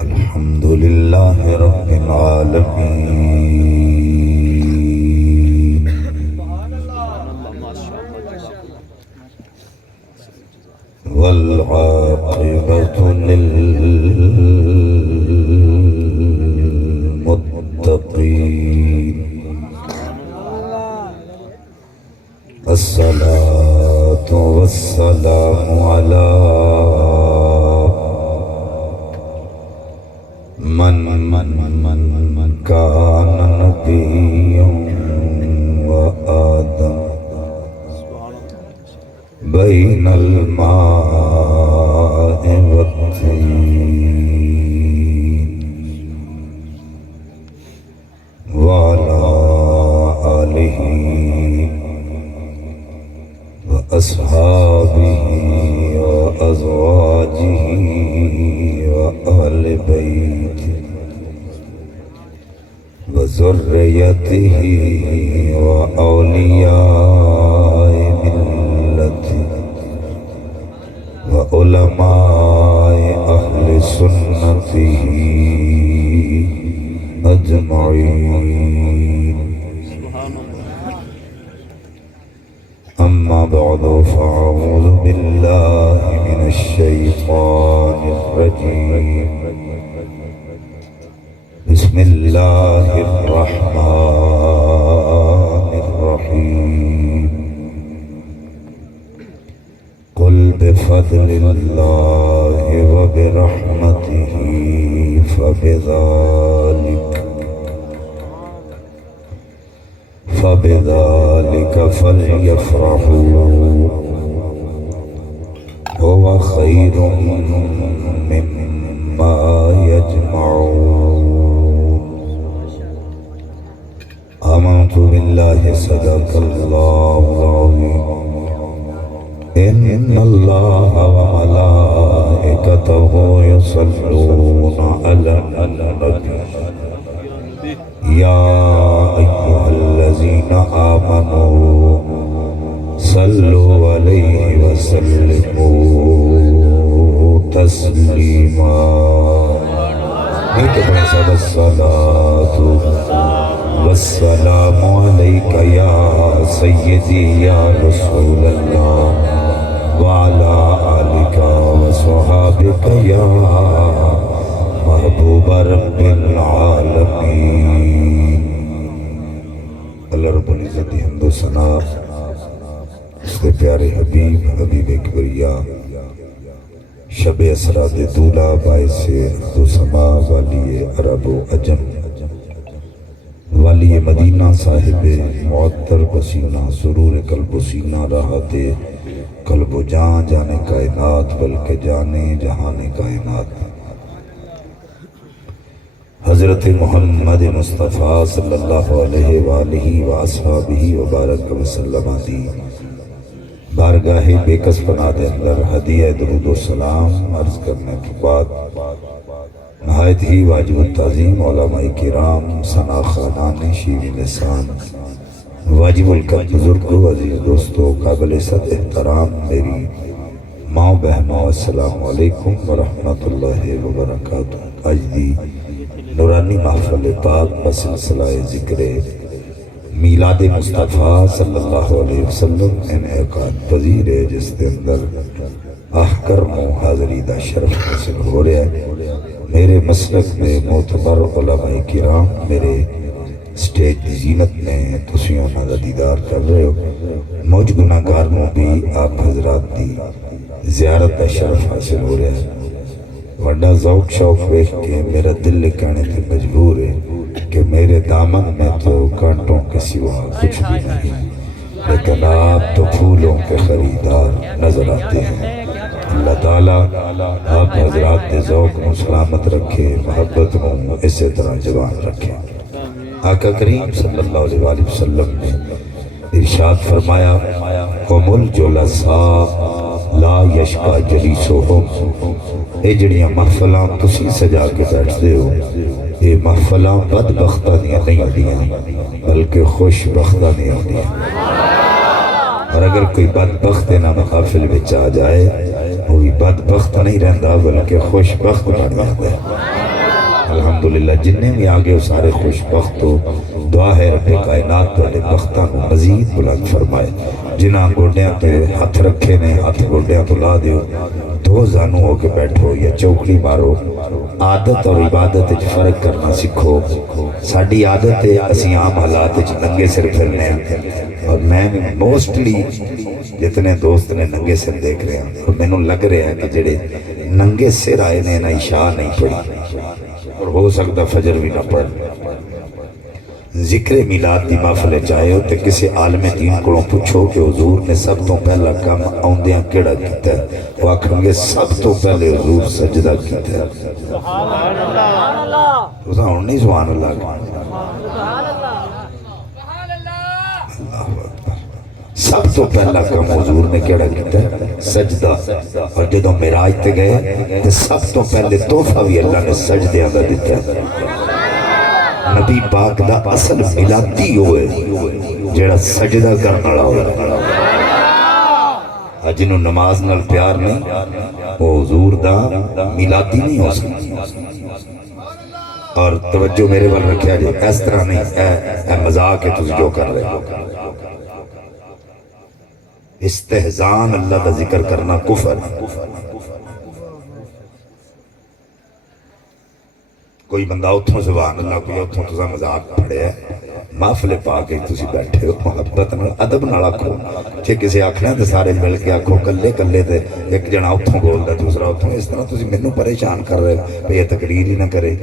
الحمد لله رب العالمين والعاقبة للمتقين الصلاة والسلام على من كان نبيا وآدم بين الماء والطين وعلى آله وأصحابه وأزواجه وأهل بيته وذريته وأولياء ملته وعلماء أهل سنته أجمعين. أما بعد فأعوذ بالله من الشيطان الرجيم. بسم الله الرحمن الرحيم. قل بفضل الله وبرحمته فبذلك فليفرحوا هو خير مما يجمعون. آمنت بالله صدق الله العظيم. إن الله وملائكته يصلون على النبي يا أيها الذين آمنوا صلوا عليه وسلموا تسليما. الصلاة والسلام عليك يا سيدي يا رسول الله وعلى آلك وصحابك يا محبوب رب العالمین. اللہ رب العزت کی حمد و ثنا اس کے پیارے حبیب حبیب کبریا شب اسرا دولا باعث ارض و سما والی عرب و عجم والی مدینہ صاحب معطر پسینہ سرور قلب و سینہ راحت قلب و جان جانے کائنات بلکہ جانے جہان کائنات حضرت محمد مصطفیٰ صلی اللہ علیہ وآلہ وآصحابہ وبارک وسلم دی بارگاہ بے کس پناہ دے اندر ہدیہ درود و سلام عرض کرنے کے بعد نہایت ہی واجب التعظیم علماء کرام ثنا خانان شیریں لسان واجب القدر بزرگ عزیز دوستو قابل صد احترام میری ماں بہنوں السلام علیکم ورحمۃ اللہ وبرکاتہ. آج دی نورانی محفل پاک بسلسلہ ذکر میلاد مصطفیٰ صلی اللہ علیہ وسلم انعقاد پذیر ہے جس کے اندر احکرم و حاضری دا شرف حاصل ہو رہا ہے. میرے مسلک میں معتبر علماء کرام میرے سٹیج دی زینت میں تسیوں نہ دیدار کر رہے ہو. موج گناہ گاروں بھی آپ حضرات دی زیارت دا شرف حاصل ہو رہا ہے. وڈا ذوق شوق ویکھ کے میرا دل کہنے تے مجبور ہے کہ میرے دامن میں تو کانٹوں کے سوا کچھ بھی نہیں، لیکن آپ تو پھولوں کے خریدار نظر آتے ہیں. اللہ تعالیٰ آپ حضرات دے ذوق کو سلامت رکھے، محبت کو اسی طرح جوان رکھے. آقا کریم صلی اللہ علیہ وآلہ وسلم نے ارشاد فرمایا قوم الجلساء لا یشقا جلیسہم. اے جڑیاں محفلاں تسی سجا کے بیٹھتے ہو، اے محفلاں بدبختہ نہیں ہوندیاں بلکہ خوش بختہ نہیں ہوندیاں. اور اگر کوئی بدبخت نہ محافل بچ آ جائے وہ بھی بدبختہ نہیں رہتا بلکہ خوش بخت بن جاتا ہے۔ الحمدللہ جنہیں بھی آگے وہ سارے خوش بخت ہو، دعا ہے رب کائنات والے بختاں کو مزید بلند فرمائے۔ جنہاں گوڈیاں تے ہاتھ رکھے نے ہاتھ گوڈیاں تو لا دیو، دو زانو ہو کے بیٹھو یا چوکڑی مارو۔ عادت اور عبادت وچ فرق کرنا سکھو۔ ساڈی عادت ہے اسی عام حالات وچ ننگے سر پھرنے ہیں، اور میں موسٹلی جتنے دوست نے ننگے سر دیکھ رہے ہیں، اور مینوں لگ رہا ہے کہ جڑے ننگے سر آئے نے نہ عشاء نہیں پڑھی، اور ہو سکتا فجر بھی نہ پڑھ۔ ذکر میلاد دی محفل چاہے ہو تے کسی عالم دین کو پوچھو کہ حضور نے سب تو پہلا کام آوندیاں کیڑا کیتا ہے، وہ آکھیں گے سب تو پہلے حضور سجدہ کیتا ہے۔ سبحان اللہ، تساں ہن نہیں سبحان اللہ سب تو پہلا کام حضور نے کیڑا کیتا ہے؟ سجدہ۔ اور جدوں معراج تے گئے تے سب تو پہلے تحفہ بھی اللہ نے سجدے دا دیتا ہے۔ نبی پاک دا اصل ملادی ہوئے جیڑا سجدہ کرنا ہوئے، جنہوں نماز نال پیار نہیں وہ حضور دا ملادی نہیں ہو سکتا۔ اور توجہ میرے بل رکھیا جائے، اس طرح نہیں اے مذاق ہے تُس جو کر رہے ہو۔ استہزان اللہ دا ذکر کرنا کفر۔ کوئی بندہ اتھوں سبحان اللہ کوئی اتھوں تسا مذاق پڑھے ہے، محفل پا کے تسی بیٹھے ہو محبت نال ادب نال آکھو۔ جے کسے آکھنا تے سارے مل کے آکھو، کلے کلے تے ایک جنا اتھوں بولدا دوسرا اتھوں، اس طرح تسی مینوں پریشان کر رہے ہو یہ تقریر ہی نہ کرے۔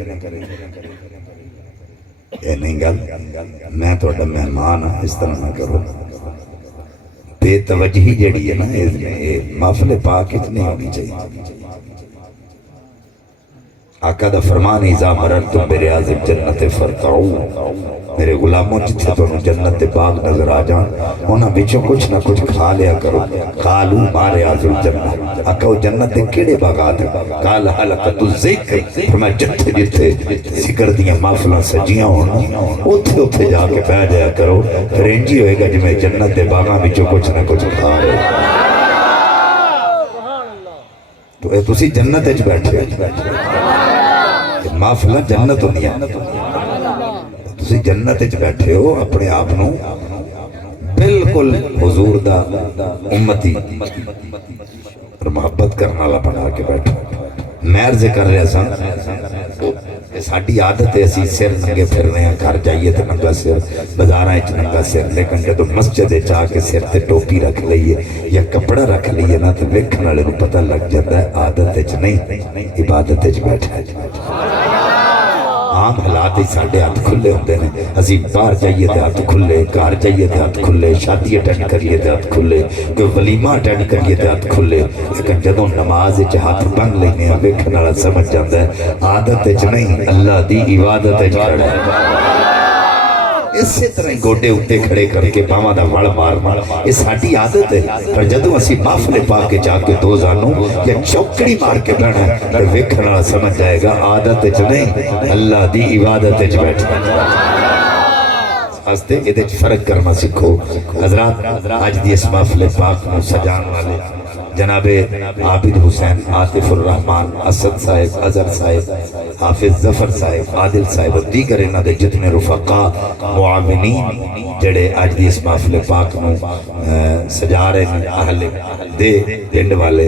یہ نہیں گل، میں تہاڈا مہمان ہاں، اس طرح نہ کرو۔ بے توجہی جڑی ہے نا یہ محفل پاک اتنی ہونی چاہیے۔ آقا دا فرمان اذا مررتم بریاض الجنت فرتعو، میرے غلاموں جتھے تو جنت دے باغ نظر آ جان انہاں بچوں کچھ نہ کچھ کھا لیا کرو۔ قالو ما ریاض الجنت، آقا وہ جنت دے کیڑے باغات ہیں؟ قال حلقۃ الذکر، فرمایا جتھے جتھے ذکر دیاں محفلاں سجیاں ہونا اوتھے اوتھے جا کے بیٹھ جایا کرو، پھر انج ہی ہوئے گا جویں جنت دے باغاں وچوں کچھ نہ کچھ کھا رہے ہو۔ تو اے تسی جنت وچ بیٹھے ہو، محفلہ جنت ہوندیاں، تسی جنت وچ بیٹھے ہو، اپنے آپ نو بالکل حضور دا امتی اور محبت کرنے والا بنا کے بیٹھو۔ میں عرض کر رہا سا ساڈی عادت ہے اسی سر ننگے پھر رہے ہیں، گھر جائیے تو ننگا سر، بازاراں وچ ننگا سر، لیکن جدوں مسجد وچ آ کے سر تے ٹوپی رکھ لئیے یا کپڑا رکھ لئیے نا تو ویکھن والے نوں پتہ لگ جاتا ہے عادت وچ نہیں عبادت وچ بیٹھا ہے۔ عام حالات ہی ساڈے ہاتھ کھلے ہوندے نے، اسی باہر جائیے تے ہاتھ کھلے، گھر جائیے تے ہاتھ کھلے، شادی اٹینڈ کریے تے ہاتھ کھلے، کوئی ولیمہ اٹینڈ کریے تے ہاتھ کھلے، لیکن جدوں نماز وچ ہاتھ بن لینے ہیں ویکھن والا سمجھ جاندا ہے عادت وچ نہیں اللہ دی عبادت وچ کھڑا ہے۔ اسی طرح گوڈے اٹھے کھڑے کر کے باواں دا وڑ مارنا یہ ساڈی عادت ہے، پر جدوں اسی محفل پا کے جا کے دو زانوں یا چوکڑی مار کے بہنا ہے تو ویکھن والا سمجھ جائے گا عادت وچ نہیں اللہ دی عبادت وچ بیٹھا۔ واسطے یہ فرق کرنا سکھو۔ حضرات آج دی اس محفل پاک کو سجان والے جناب عابد حسین، عاطف الرحمن، اسد صاحب، اظہر صاحب، حافظ ظفر صاحب، عادل صاحب اور دیگر انہاں دے جتنے رفقا معاونین جڑے آج دی اس محفل پاک نو سجا رہے ہیں، اہل دے پنڈ والے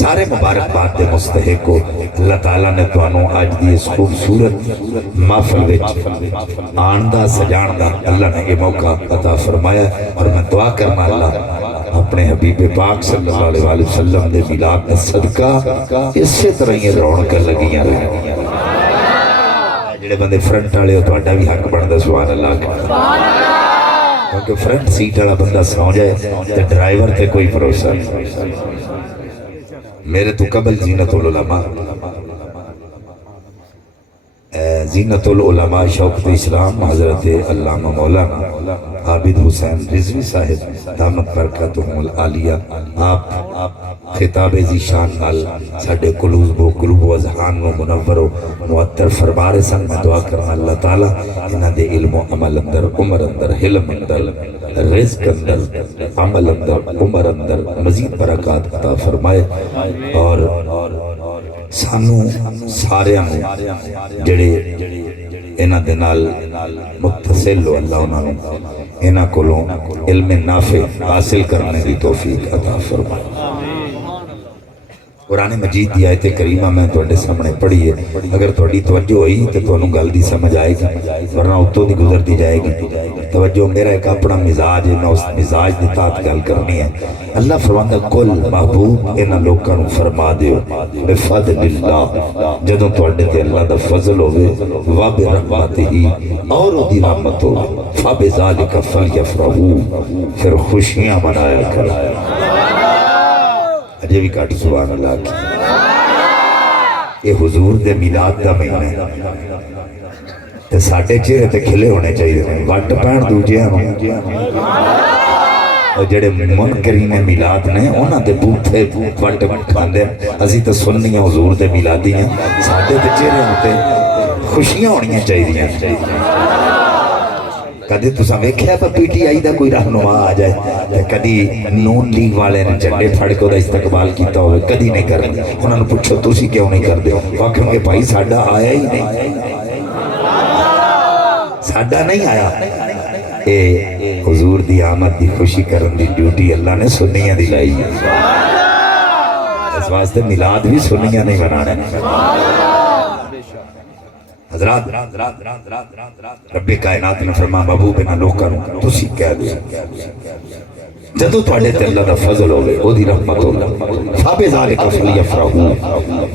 سارے مبارکباد دے مستحق کو اللہ تعالیٰ نے تانوں آج دی اس خوبصورت محفل وچ آن دا سجان دا اللہ نے یہ موقع عطا فرمایا، اور میں دعا کرنا اللہ اپنے حبیب پاک صلی اللہ علیہ وسلم دے میلاد دا صدقہ اسی طرح یہ رونقاں لگیاں رہیں۔ جڑے بندے فرنٹ والے ہو تہاڈا بھی حق بندا سبحان اللہ، کیونکہ فرنٹ سیٹ والا بندہ سو جائے تے ڈرائیور تے کوئی بھروسہ نہیں۔ میرے تو قبل زینت العلماء زینت العلماء شوقت اسلام حضرت علامہ مولانا عابد حسین رضوی صاحب دامت برکاتہم العالیہ آپ خطاب ذیشان نال ساڑھے قلوب و اذہان و منور و معطر فرمارے سن میں دعا کرنا اللہ تعالیٰ انہاں دے علم و عمل اندر عمر اندر حلم اندر رزق اندر عمل اندر عمر اندر مزید برکات عطا فرمائے اور سانو سارے جڑے انہاں دے نال متصل ہو اللہ انہاں انہاں کولوں علم نافع حاصل کرنے کی توفیق عطا فرمائے۔ قرآن مجید دی آیت کریمہ میں توڑے سامنے پڑھی ہے، اگر توڑی توجہ ہوئی تو تو انہوں گل دی سمجھ آئے گی، ورنہ اتو دی گزر دی جائے گی۔ توجہ میرا ایک اپنا مزاج ہے، میں اس مزاج دی تات گل کرنی ہے۔ اللہ فرماندہ کل محبوب انہاں لوگاں نوں فرما دیو بفضل اللہ، جدوں توڑے تے اللہ دا فضل ہوئے وبرحمتہ اور او دی رحمت ہوئے فبذالک فلیفرحوا، پھر خوشیاں منایا کرو۔ اجے بھی کٹ سبحان اللہ کی یہ حضور دے میلاد دا مہینہ ہے تے ساڈے چہرے تے کھلے ہونے چاہیے، وٹ پہن دوجے ہوں اور جڑے منکرین میلاد نے انہاں دے بوٹھے وٹ کھاندے، اسی تے سنی ہیں حضور دے میلادی ہیں، ساڈے تے چہرے ہوتے خوشیاں ہونیاں چاہیے۔ کدی تساں ویکھیا پر پی ٹی آئی دا کوئی رہنما آ جائے، کدی نون لیگ والے نے جھنڈے پھڑ کے دا استقبال کیتا ہوئے، کدی نہیں کرتے۔ انہوں نے پوچھو تسی کیوں نہیں کرتے؟ وہ کہوں گے بھائی ساڈا آیا ہی نہیں، ساڈا نہیں آیا۔ اے حضور دی آمد دی خوشی کرن دی ڈیوٹی اللہ نے سنیاں دی لائی ہے، اس واسطے میلاد بھی سنیاں نہیں بنانے۔ حضرات رب کائنات نے فرما محبوب نہ لوکاں نوں تسی کہہ دے جدوں تواڈے تے اللہ دا فضل ہوے او دی رحمت ہوے فبذالک فلیفرحوا،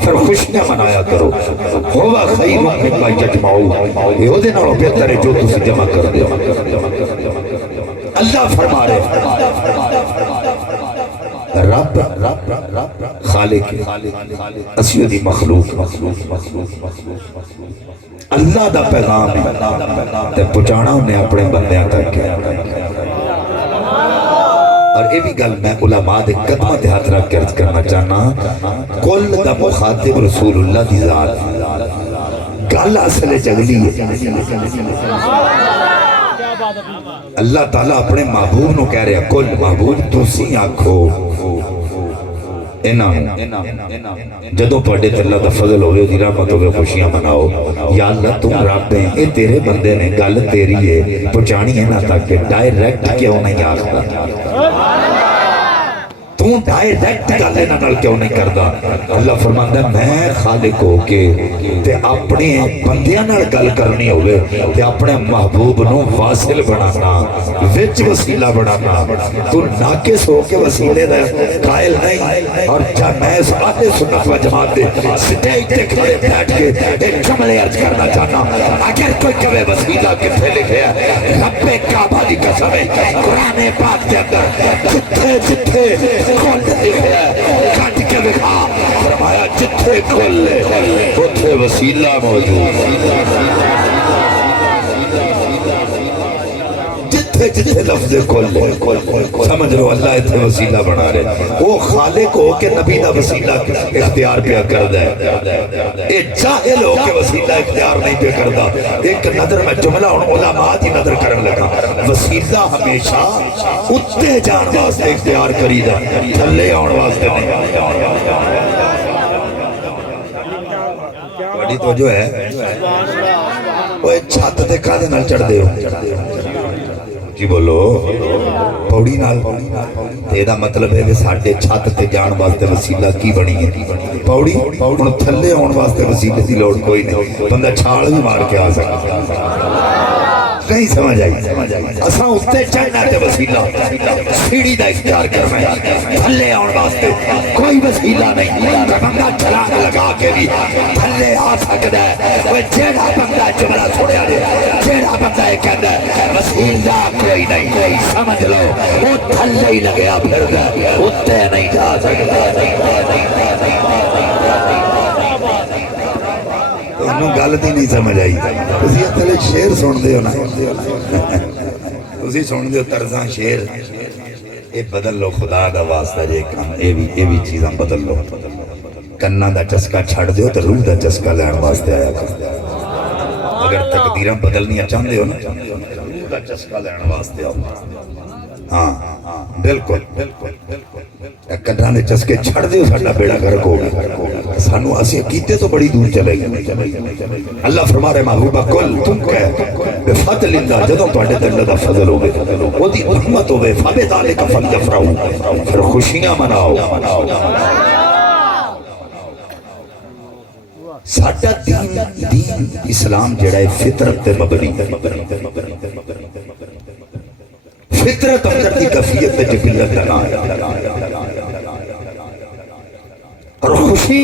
پھر خوشیاں منایا کرو، ہوا خیر مما یجمعون، اے او دے نالوں بہتر ہے جو تسی جمع کر دے۔ اللہ فرما رہے رب خالق اسی دی مخلوق اللہ دا پیغام تے پہنچانا انہیں اپنے بندیاں تک کیا۔ اور یہ بھی گل میں علماء دے قدمہ تے ہاتھ رکھ کے عرض کرنا چاہنا، کل دا مخاطب رسول اللہ دی ذات، گل اصل جگلی ہے۔ اللہ تعالیٰ اپنے محبوب نو کہہ رہے ہیں کل محبوب تسی آکھو جدوں پڑھے تے اللہ دا فضل ہوئے دی رحمت ہوئے خوشیاں مناؤ۔ یا اللہ تم رب ہیں، اے تیرے بندے نے، گل تیری ہے، پہنچانی ہے نا تاکہ ڈائریکٹ کیوں نہیں آخدا، تو ڈائریکٹ گل انہاں نال کیوں نہیں کردا؟ اللہ فرماندا ہے میں خالق ہو کے تے اپنے بندیاں نال گل کرنی ہوئے تے اپنے محبوب نو واصل بنانا، وچ وسیلہ بنانا، تو ناقص ہو کے وسیلے دا قائل نہیں۔ اور جب میں اس اہل سنت و جماعت دے سٹیج تے کھڑے بیٹھ کے ایک جملے عرض کرنا چاہنا، اگر کوئی کہے وسیلہ کتنے لکھیا ہے، رب کعبہ دی قسم ہے قرآن پاک دے اندر جتھے جتھے کل لکھیا ہے کٹ کے دکھا، فرمایا جتھے کل اتھے وسیلہ موجود، جتھے لفظ کل سمجھ لو اللہ اتھے وسیلہ بنا رہے، وہ خالق ہو کے نبی دا وسیلہ اختیار پہ کردا ہے، اے جاہل ہو کے وسیلہ اختیار نہیں پہ کردا۔ ایک نظر میں جملہ ان علماء دی نظر کرن لگا، وسیلہ ہمیشہ اتے جان واسطے اختیار کریدا، تھلے آن واسطے نہیں۔ بڑی توجہ ہے، وہ چھت تے کادے نال چڑھ دے ہو جی بولو پوڑی نال، تے دا مطلب ہے کہ ساڈے چھت تے جان واسطے وسیلہ کی بنی ہے پوڑی، ہن تھلے آن واسطے وسیلے دی لوڑ کوئی نہیں، بندہ چھال بھی مار کے آ سکتا۔ نہیں سمجھ آئی؟ اساں اتے چڑھنا تے وسیلہ سیڑھی دا اختیار کرنا ہے، تھلے آن واسطے کوئی وسیلہ نہیں، بندہ چھلانگ لگا کے بھی تھلے آ سکتا ہے۔ وہ جیڑا بندہ جملہ سنیا دے، جیڑا بندہ یہ کہتا ہے وسیلہ کوئی نہیں، سمجھ لو وہ تھلے ہی لگیا پھر دا اتے نہیں جا سکتا۔ تمہیں گل دی نہیں سمجھ آئی تسی تھلے شیر سن دے ہو نا تسی سن دے ہو طرزاں شیر اے بدل لو خدا دا واسطہ جے کام اے بھی چیزاں بدل لو کناں دا چسکا چھڑ دیو تے روح دا چسکا لین واسطے آیا کر اگر تقدیراں بدلنیاں چاہندے ہو نا روح دا چسکا لین واسطے آؤ ہاں بالکل کناں دے چسکے چھڑ دیو ساڈا بیڑا غرق ہو گیا سانو اسی کیتے تو بڑی دور چلے گئے اللہ فرما رہے محبوبہ کل تم کہہ بفضل اللہ جدوں تواڈے تے اللہ دا فضل ہوے اودی رحمت ہوے فبذالک فلیفرحوا پھر خوشیاں مناؤ ساڈا دین اسلام جڑا ہے فطرت تے مبنی فطرت اندر دی کیفیت تے جبلت دا نام اور خوشی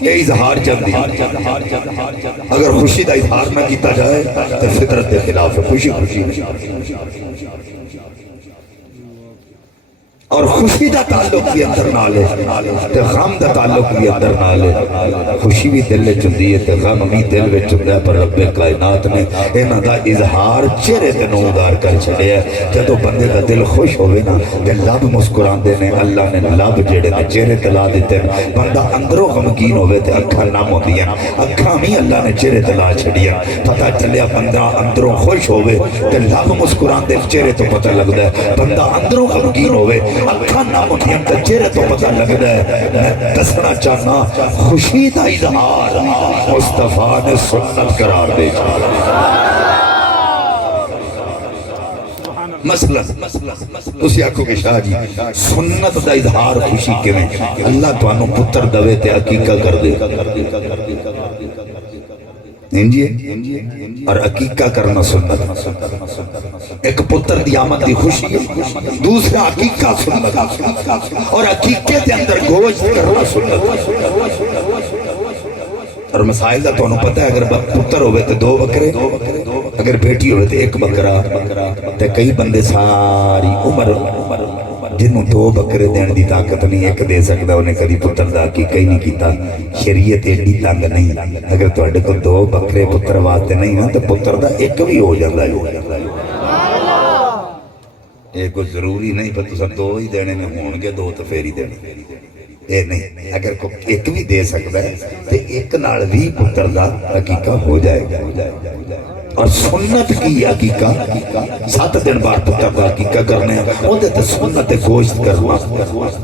یہ اظہار چاہتی اگر خوشی دا اظہار نہ کیتا جائے تو فطرت کے خلاف ہے خوشی اور خوشی دا تعلق بھی اندر نال ہے تے غم دا تعلق بھی اندر نال ہے خوشی بھی دل وچ ہوندی ہے تے غم بھی دل وچ ہوندا ہے پر رب کائنات نے انہاں دا اظہار چہرے تے نمودار کر چھڈیا ہے جدوں بندے دا دل خوش ہوے نا تے لب مسکراندے نے اللہ نے لب جڑے نے چہرے تے لا دتے بندہ اندروں غمگین ہوے تے اکھاں نم ہوندیاں اکھاں بھی اللہ نے چہرے تے لا چھڈیاں پتہ چلیا بندہ اندروں خوش ہوے تے لب مسکراندے چہرے تو پتہ لگدا ہے بندہ اندروں غمگین ہوے اکھاں نہ ہوندیاں تے چہرے تو پتہ لگدا ہے میں دسنا چاہنا خوشی دا اظہار مصطفیٰ نے سنت قرار دے مثلا تسی آکھو کہ شاہ جی سنت دا اظہار خوشی کیویں اللہ تانوں پتر دوے تے عقیقہ کر دے اور عقیقہ کرنا سنت ایک پتر دی آمد دی خوشی دوسرا عقیقہ سنت اور عقیقے دے اندر گوشت کرنا سنت اور مسائل دا تو انہوں پتہ ہے اگر پتر ہوئے تو 2 بکرے اگر بیٹی ہوئے تو 1 بکرا تو کئی بندے ساری عمر جنہوں 2 بکرے دین دی طاقت نہیں ایک دے سکتا انہیں کدی پتر دا عقیقہ ہی نہیں کیتا شریعت ایڈی تنگ نہیں اگر تواڈے کو 2 بکرے پتر واسطے نہیں نا تو پتر دا ایک بھی ہو جاندا ہے یہ کوئی ضروری نہیں پر تساں 2 ہی دینے نے ہون گے 2 تو پھر ہی دینے اے نہیں اگر کوئی ایک بھی دے سکتا ہے تو ایک نال بھی پتر دا عقیقہ ہو جائے گا اور سنت کی عقیقہ 7 دن بعد پتر دا عقیقہ کرنے ہیں وہ دیتے سنت گوشت کرنا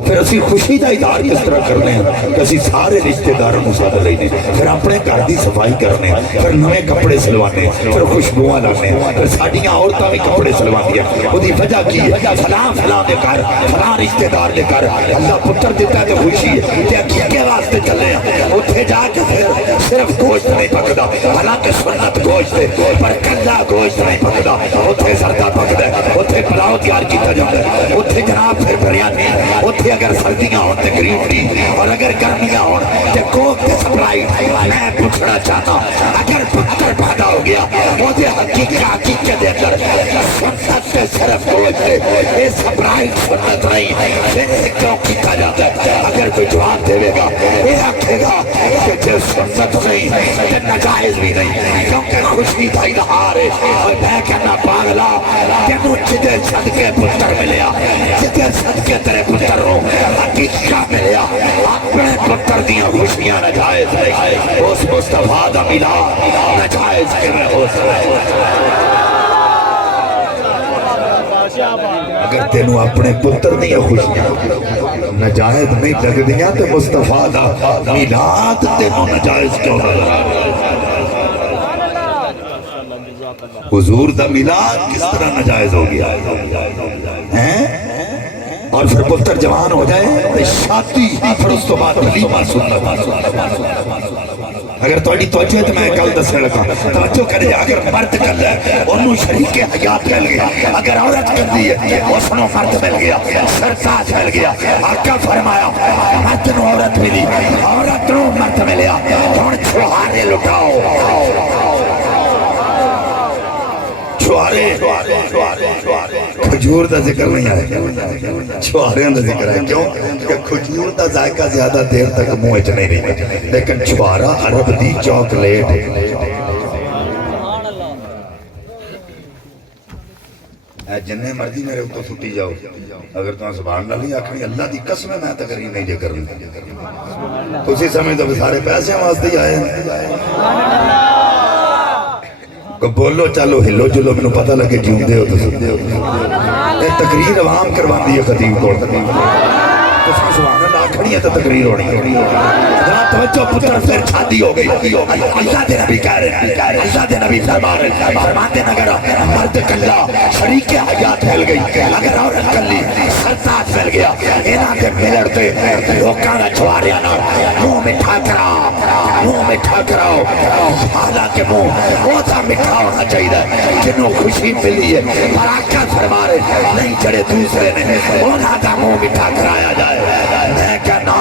پھر اسی خوشی دا اظہار کس طرح کرنے ہیں کہ اسی سارے رشتہ داروں مساعدہ لینے پھر اپنے گھر دی صفائی کرنے پھر نئے کپڑے سلوانے پھر خوشبوئاں لانے پھر ساڈیاں عورتاں بھی کپڑے سلواندی ہیں وہ دی وجہ کی ہے فلاں دے کر فلاں رشتہ دار دے کر اللہ پتر دیتا ہے تو خوشی ہے کہ عقیقے واسطے چلے ہیں اتھے جا کے پھر صرف گوشت نہیں پکدا حالانکہ سنت گوشت ہے پر کلا گوشت نہیں پکدا اتھے سردہ پکدا ہے اتھے پلاؤ تیار کیتا جاتا ہے اتھے جناب پھر بریانی اتھے اگر سردیاں ہوں تے گرین ٹی اور اگر گرمیاں ہوں تے کوک تے سپرائٹ میں پوچھنا چاہتا اگر پتر پیدا ہو گیا وہ دے حقیقے دے اندر سنت تے صرف گوشت ہے یہ سپرائٹ سنت نہیں پھر کیوں کیتا جاتا ہے اگر کوئی جواب دے گا یہ آکھے گا کہ جو سنت نہیں تے نجائز بھی نہیں کیونکہ خوشی کا اظہار ہے اور میں کہنا پاگلا تینوں جدے صدقے پتر ملیا جدے صدقے تیرے پتر ہو عقیقہ ملیا اپنے پتر دیاں خوشیاں نجائز نہیں اس مصطفیٰ دا ملا نجائز کے میں ہو اگر تینوں اپنے پتر دیاں خوشیاں نجائز نہیں لگ دیاں تو مصطفیٰ دا میلاد تینوں نجائز کیوں نظر آ حضور دا میلاد کس طرح نجائز ہو گیا اور پھر پتر جوان ہو جائے شادی پھر اس تو بعد ولیمہ سنت اگر توڑی توجہ تو میں کل دسنے لگا توجہ کرے اگر مرد کر لے انہوں شریک حیات مل گیا اگر عورت کر دی ہے اس نے مرد مل گیا سرتاج مل گیا آقا فرمایا مرد نو عورت ملی عورت نو مرد ملیا ہون چھوہارے لٹاؤ چھوارے کھجور دا ذکر نہیں آئے چھوارے دا ذکر ہے کیوں کہ کھجور دا ذائقہ زیادہ دیر تک منہ اچ نہیں رہی لیکن چھوارا عرب دی چاکلیٹ اے جنہیں مرضی میرے اوپر سٹی جاؤ اگر تمہیں سبحان اللہ نہیں آکھنی اللہ دی قسم ہے میں تقریر نہیں جے کروں اسی سمجھ تو سارے پیسے واسطے ہی آئے ہیں کو بولو چلو ہلو جلو میں پتہ لگے جیوں دے ہو تو سکتے ہو یہ تقریر عوام کروان دی ہے خطیب کو اس میں سبحان اللہ کھڑی ہے تو تقریر ہونی جہاں توجہ پتر پھر شادی ہو گئی اللہ دے نبی کہہ رہے ہیں اللہ دے نبی فرماتے ہیں اگر مرد کلا شریک حیات مل گئی اگر عورت کلی سلطات مل گیا انہاں کے ملڑتے لوکاں دا چھواریا نا منہ مٹھا کراؤ حالانکہ منہ اوتا مٹھا ہونا چاہیے جنہوں خوشی ملی ہے پر آقا فرما رہے نہیں چڑے دوسرے نے انہاں دا منہ مٹھا کرایا جائے میں کہنا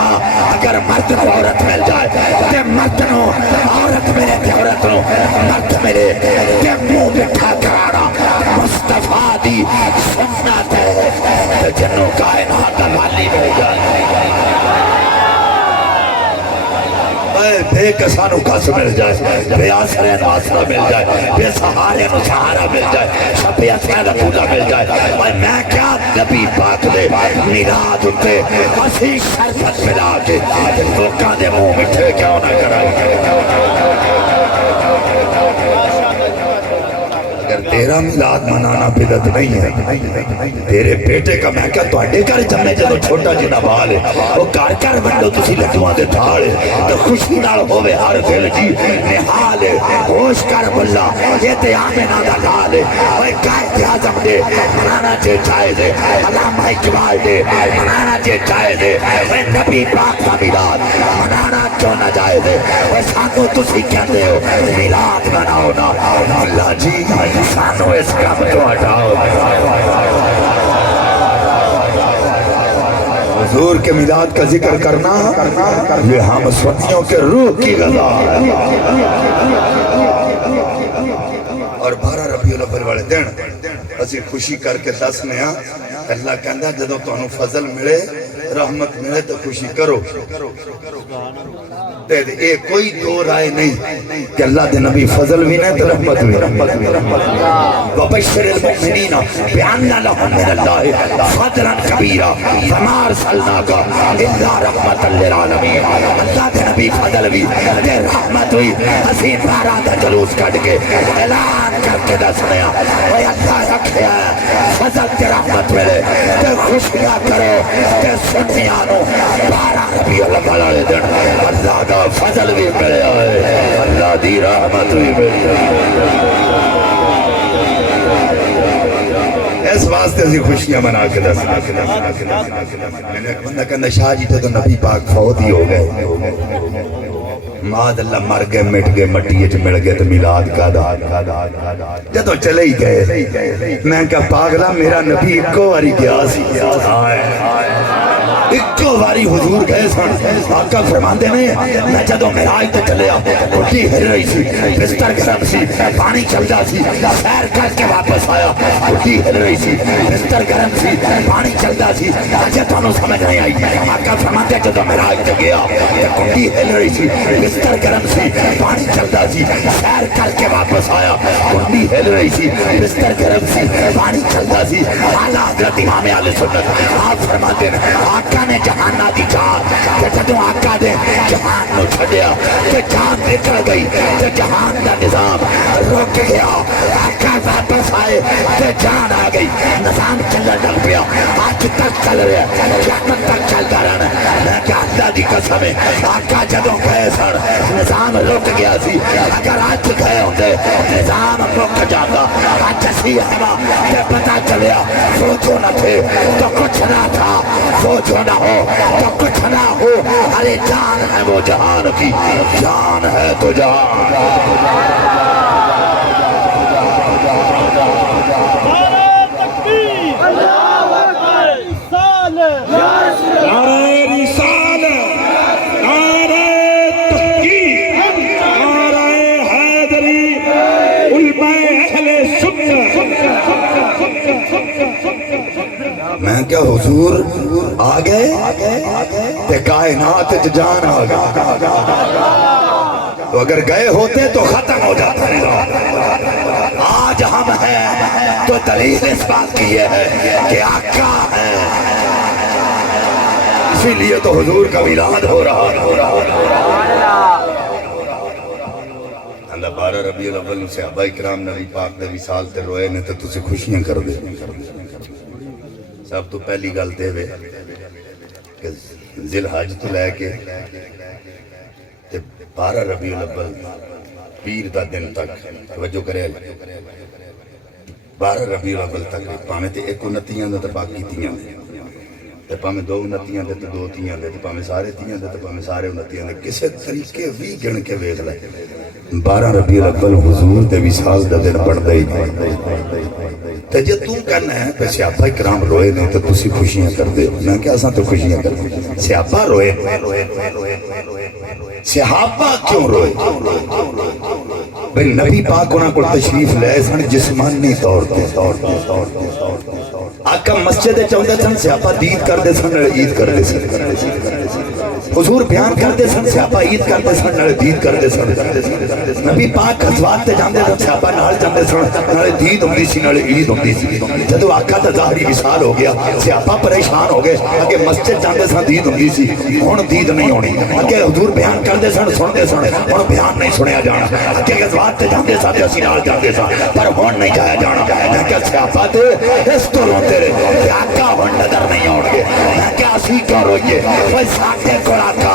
اگر مرد کو عورت مل جائے تے مرد نو عورت ملے تے عورت نو مرد ملے تے منہ مٹھا کرانا مصطفیٰ دی سنت ہے تے جنوں کائنات دا والی مل جائے بے کسانو کس مل جائے بے آسرے نو آسرہ مل جائے بے سہارے نو سہارہ مل جائے شبی اسیادہ پوجا مل جائے میں کیا نبی پاک دے میلاد ہوتے اسی شرفت ملا کے لوکاں دے منہ مٹھے کیوں نہ کرائے اگر تیرا میلاد منانا بدعت نہیں ہے تیرے بیٹے کا میں کیا توڑے کر جمعے جدو چھوٹا جنہ بال ہے وہ کار بندو تسی لٹوان دے تھاڑے تو خوشی نال ہوئے ہر دل جی نحال ہے ہوش کر بلا یہ تے آمینہ دا لال ہے وہ قائد اعظم دے منانا چے چاہے دے علامہ اقبال دے منانا چے چاہے دے وہ نبی پاک کا میلاد منانا کیوں نہ جائے دے وہ سانو تسی کہتے ہو میلاد مناؤ نا اللہ جی سانو اس کام تو ہٹاؤ حضور کے میلاد کا ذکر کرنا یہ ہم سنیوں کے روح کی غذا ہے اور 12 ربیع الاول والے دن اسی خوشی کر کے دس میں اللہ کہندا جدوں تانوں فضل ملے رحمت ملے تو خوشی کرو اے کوئی دو رائے نہیں کہ اللہ دے نبی فضل بھی نہیں تو رحمت بھی وبشر المؤمنین بان لهم من اللہ فضلا کبیرا فما ارسلناک الا رحمت للعالمین اللہ دے نبی فضل بھی تے رحمت ہوئی اسی 12 دا جلوس کٹ کے اعلان کر کے دسنے اے اللہ رکھیا فضل تے رحمت ملے تے خوشیاں کرو تے سنیاں نو 12 ربیع الاول والے دن اللہ دا فضل بھی ملے آئے اللہ دی رحمت بھی ملے اس واسطے سے خوشیاں منا کے دس میں نے بندہ کہنا شاہ جی تو نبی پاک فوت ہی ہو گئے ماد اللہ مر گئے مٹ گئے مٹی اچ مل گئے تو میلاد کا دا جدو چلے ہی گئے میں کہا پاگلا میرا نبی ایکو واری گیا سی ایکو واری حضور گئے سن آقا فرماندے میں جدو معراج تے چلیا اٹھی ہل رہی سی بستر گرم سی پانی چلدا سی سیر کر کے واپس آیا اٹھی ہل رہی سی بستر گرم سی پانی چلدا سی اجے تانوں سمجھ نہیں آئی آقا فرماندے جدو معراج تے گیا اٹھی ہل رہی سی بستر گرم سی پانی چلدا سی سیر کر کے واپس آیا اٹھی ہل رہی سی بستر گرم سی پانی چلدا سی اعلیٰ حضرت امام اہل سنت آپ فرماتے ہیں آقا نے جہانہ دی جان کہ جدوں آقا دے جہان نو چھڑیا کہ جان نکل گئی کہ جہان دا نظام رک گیا آقا واپس آئے کہ جان آ گئی نظام چلن لگ پیا آج تک چل رہا قیامت تک چلتا رہنا میں کہ اللہ دی قسم ہے آقا جدوں گئے سن نظام رک گیا سی اگر آج گئے ہوندے نظام رک جاتا آج اسی ہوا کہ پتہ چلیا فوجوں نہ تھے تو کچھ نہ تھا فوجوں نہ ہو تو کچھ نہ ہو ارے جان ہے وہ جہان کی جان ہے تو جہان علماء اہل سنت میں کیا حضور آ گئے تے کائنات جان آ گئی، تو اگر گئے ہوتے تو ختم ہو جاتا ہے۔ آج ہم ہیں تو دلیل اس بات کی ہے کہ آقا ہے، اسی لیے تو حضور کا میلاد ہو رہا ہے۔ اللہ 12 ربیع الاول صحابہ کرام نبی پاک دے وصال تے روئے نے تے تسی خوشیاں کر دے۔ سب تو پہلی گل تے وے کہ ذی الحج تو لے کے 12 ربیع الاول پیر دا دن تک توجہ کرے، 12 ربیع الاول تک پاویں تے ایک 29 دا تے باقی تیاں تے پاویں 2 29 دے تے 2 تیاں دے تے پاویں سارے تیاں دے تے پاویں سارے 29 دے، کسے طریقے بھی گن کے ویکھ لے 12 ربیع الاول حضور دے وصال دا دن پڑھدا ہی تے جے تو کہنا ہے کہ صحابہ کرام روئے نے تے تسی خوشیاں کر دے، میں کہ اساں تو خوشیاں کر دے۔ صحابہ روئے، صحابہ کیوں روئے؟ بھئی نبی پاک انہاں کو تشریف لے سن جسمانی طور تے، آقا مسجد چاہتے سن صحابہ دید کر دے سن عید کر دے سن، حضور بیان کر دے سن صحابہ عید کر دے سن دید کر دے سن، نبی پاک غزوات تے جاندے سن صحابہ نال جاندے سن، نال دید ہوندی سی نال عید ہوندی سی۔ جدو آقا دا ظاہری وصال ہو گیا صحابہ پریشان ہو گئے، اگے مسجد جاندے سن دید ہوندی سی، ہن دید نہیں ہونی، اگے حضور بیان کر دے سن سن دے سن، ہن بیان نہیں سنیا جانا، اگے غزوات تے جاندے سن اسی نال جاندے سن پر ہن نہیں جایا جانا۔ میں کہ صحابہ تے اس تو روندے رہے کہ آقا ہن نظر نہیں آؤ گے، میں کہ اسی کیوں روئیے؟ کوئی ساٹھے کو آقا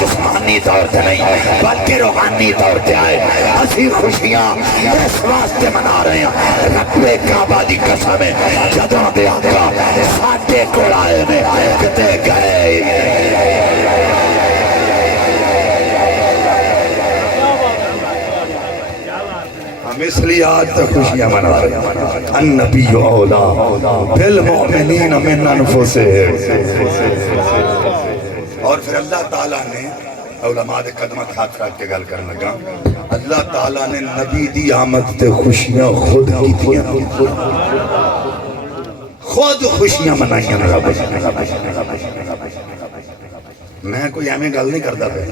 جسمانی طور تے نہیں بلکہ روحانی طور تے آئے، اسی خوشیاں اس واسطے منا رہے ہیں۔ رب کعبہ دی قسم ہے جدوں دے آقا ساٹھے کو آئے نے کتے گئے، ہم اس لیے آج تک خوشیاں منا رہے ہیں۔ النبی اولا بالمؤمنین من انفسہم، اور پھر اللہ تعالیٰ نے علماء دے قدمت ہاتھ رکھ کے گل کرنے لگا، اللہ تعالیٰ نے نبی دی آمد تے خوشیاں خود کی تھیاں، خود خوشیاں منائیاں رب۔ میں کوئی ایمیں گل نہیں کرتا پہ،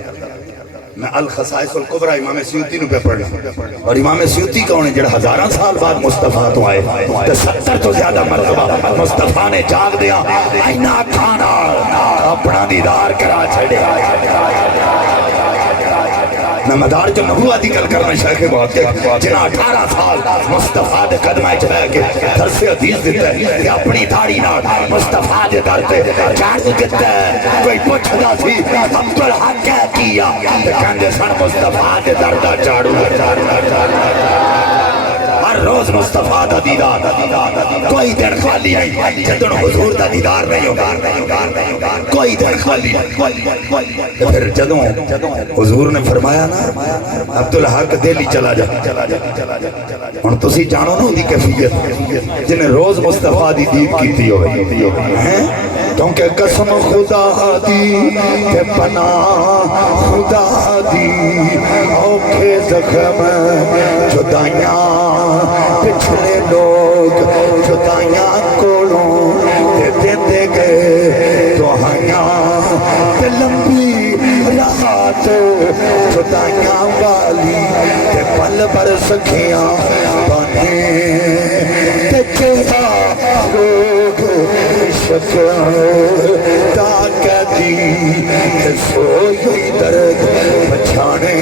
میں الخصائص القبرہ امام سیوطی نو پہ پڑھنا، اور امام سیوطی کون ہے جڑا 1000 سال بعد مصطفیٰ تو آئے تو 70 تو زیادہ مرتبہ مصطفیٰ نے جاگ دیا اینا کھانا اپنا دیدار کرا چھڑے۔ میں مدار جو نبوت دی گل کرنا شیخ بہت کے جنہاں 18 سال مصطفیٰ دے قدمہ چلے کے درس حدیث دیتا ہے کہ اپنی داڑھی نال مصطفیٰ دے در تے جھاڑو دیتا ہے۔ کوئی پوچھدا سی عبدالحق کیا کیا تے کہندے سن مصطفیٰ دے در دا جھاڑو، ہر روز مصطفیٰ دا دیدار، کوئی دن خالی نہیں جدن حضور دا دیدار نہیں ہوگا، کوئی دن خالی نہیں۔ پھر جدوں حضور نے فرمایا نا عبدالحق دہلی چلا جا، ہن تسی جانو نا دی کیفیت جنہیں روز مصطفیٰ دی دید کیتی ہوئے، کیونکہ قسم خدا دی تے پناہ خدا دی، اوکھے زخم جدائیاں پچھلے لوگ جدائیاں کولوں دے دے گئے دعائیاں تے لمبی رات جدائیاں والی تے پل پر سکھیاں بانے تے چہرہ روگ شکر تاکہ دی تے سوئی درد پچھانے۔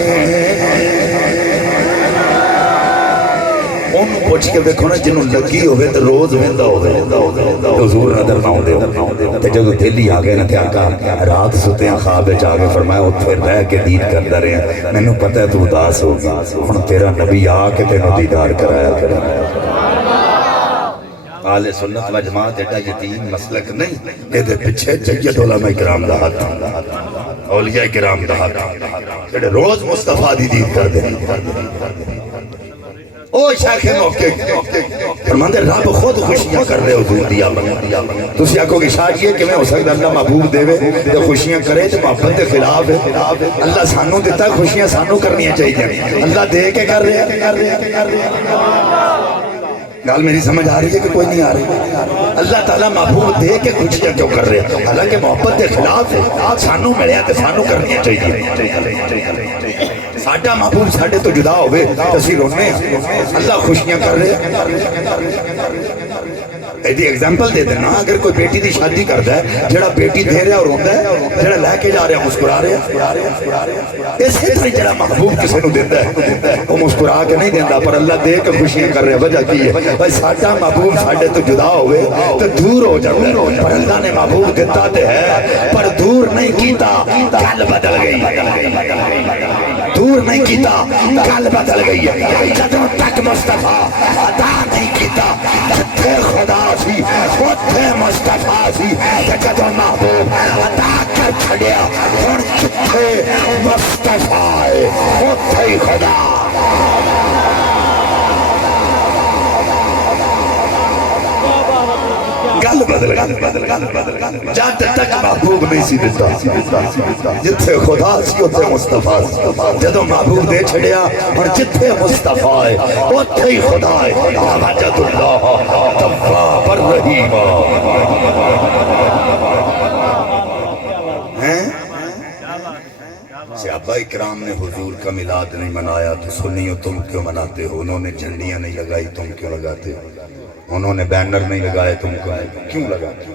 ان پوچھ کے دیکھو نا جنہوں لگی ہوئے تو روز ویندا ہوئے حضور نظر نہ ہوندے، تے جدوں دہلی آ گئے نا تے آقا رات ستیاں خواب وچ آ کے فرمایا اوتھے رہ کے دید کردا رہیا، مینوں پتہ ہے تو اداس ہو گیا، ہن تیرا نبی آ کے تینوں دیدار کرایا کرے۔ اہل سنت و جماعت ایڈا یتیم مسلک نہیں، اے دے پیچھے جید علماء کرام دا ہاتھ، اولیاء کرام دا ہاتھ، جڑے روز مصطفیٰ دی دید کر دے۔ او شیخ موقع فرماندے رب خود خوشیاں کر رہے حضور دی آمد، تسی آکھو کہ شاید یہ کیویں ہو سکتا اللہ محبوب دے تے خوشیاں کرے تے محبت دے خلاف ہے؟ اللہ سانوں دیتا خوشیاں سانوں کرنیاں چاہیے، اللہ دے کے کر رہے ہیں۔ گل میری سمجھ آ رہی ہے کہ کوئی نہیں آ رہی؟ اللہ تعالیٰ محبوب دے کے خوشیاں کیوں کر رہے ہیں؟ حالانکہ محبت کے خلاف ہے، سانو ملیا تو سانو کرنی چاہیے۔ ساڈا محبوب ساڈے تو جدا ہوئے تو اسی رونے ہیں، اللہ خوشیاں کر رہے ہیں۔ ایدی ایگزامپل دے دینا، اگر کوئی بیٹی دی شادی کرتا ہے، جڑا بیٹی دے رہا اور ہوندہ ہے، جڑا لے کے جا رہا مسکرا رہے ہیں، اسی طرح جڑا محبوب کسی نو دیتا ہے وہ مسکرا کے نہیں دیتا، پر اللہ دے کے خوشیاں کر رہے ہیں۔ وجہ کی ہے بھائی ساڈا محبوب ساڈے تو جدا ہوئے تو دور ہو جاتا ہے، پر اللہ نے محبوب دیتا تے ہے پر دور نہیں کیتا، گل بدل گئی، دور نہیں کیتا، گل بدل گئی ہے۔ جدوں تک مصطفیٰ ادا نہیں کیتا، جتھے خدا سی اتھے مصطفیٰ سی، جدوں محبوب ادا کر چھڑیا ہن جتھے مصطفیٰ ہے اتھے ہی خدا۔ گل بدل جد تک محبوب نہیں سی دیتا، جتھے خدا سی اتھے مصطفیٰ سی، جدوں محبوب دے چھڑیا اور جتھے مصطفیٰ ہے اتھے ہی خدا ہے۔ وجد اللہ تواب الرحیم۔ صحابہ اکرام نے حضور کا میلاد نہیں منایا تو سنیو تم کیوں مناتے ہو؟ انہوں نے جھنڈیاں نہیں لگائی تم کیوں لگاتے ہو؟ انہوں نے بینر نہیں لگائے تم کیوں لگاتے ہو؟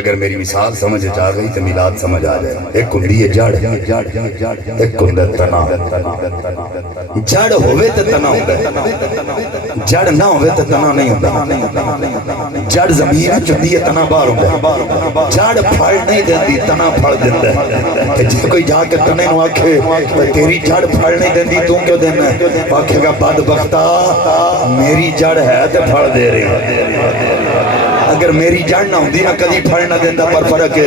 اگر میری مثال سمجھ آ گئی تو میلاد سمجھ آ جائے۔ ایک ہندی ہے جڑ، ایک ہندہ تنا۔ جڑ ہوئے تو تنا ہوتا ہے، جڑ نہ ہوئے تو تنا نہیں ہوتا۔ جڑ زمین چندی ہے، تنا باہر ہوتا ہے۔ جڑ پھڑ نہیں دیندی، تنا پھڑ دیندہ ہے۔ جس کوئی جا کے تنے نو آکھے تیری جڑ پھڑ نہیں دیندی تو کیوں دینا ہے؟ آکھے گا بدبختہ میری جڑ ہے تو پھڑ دے رہے ہیں۔ اگر میری جڑ نہ ہوندی میں کدی پھڑ نہ دیندہ، پر فرق ہے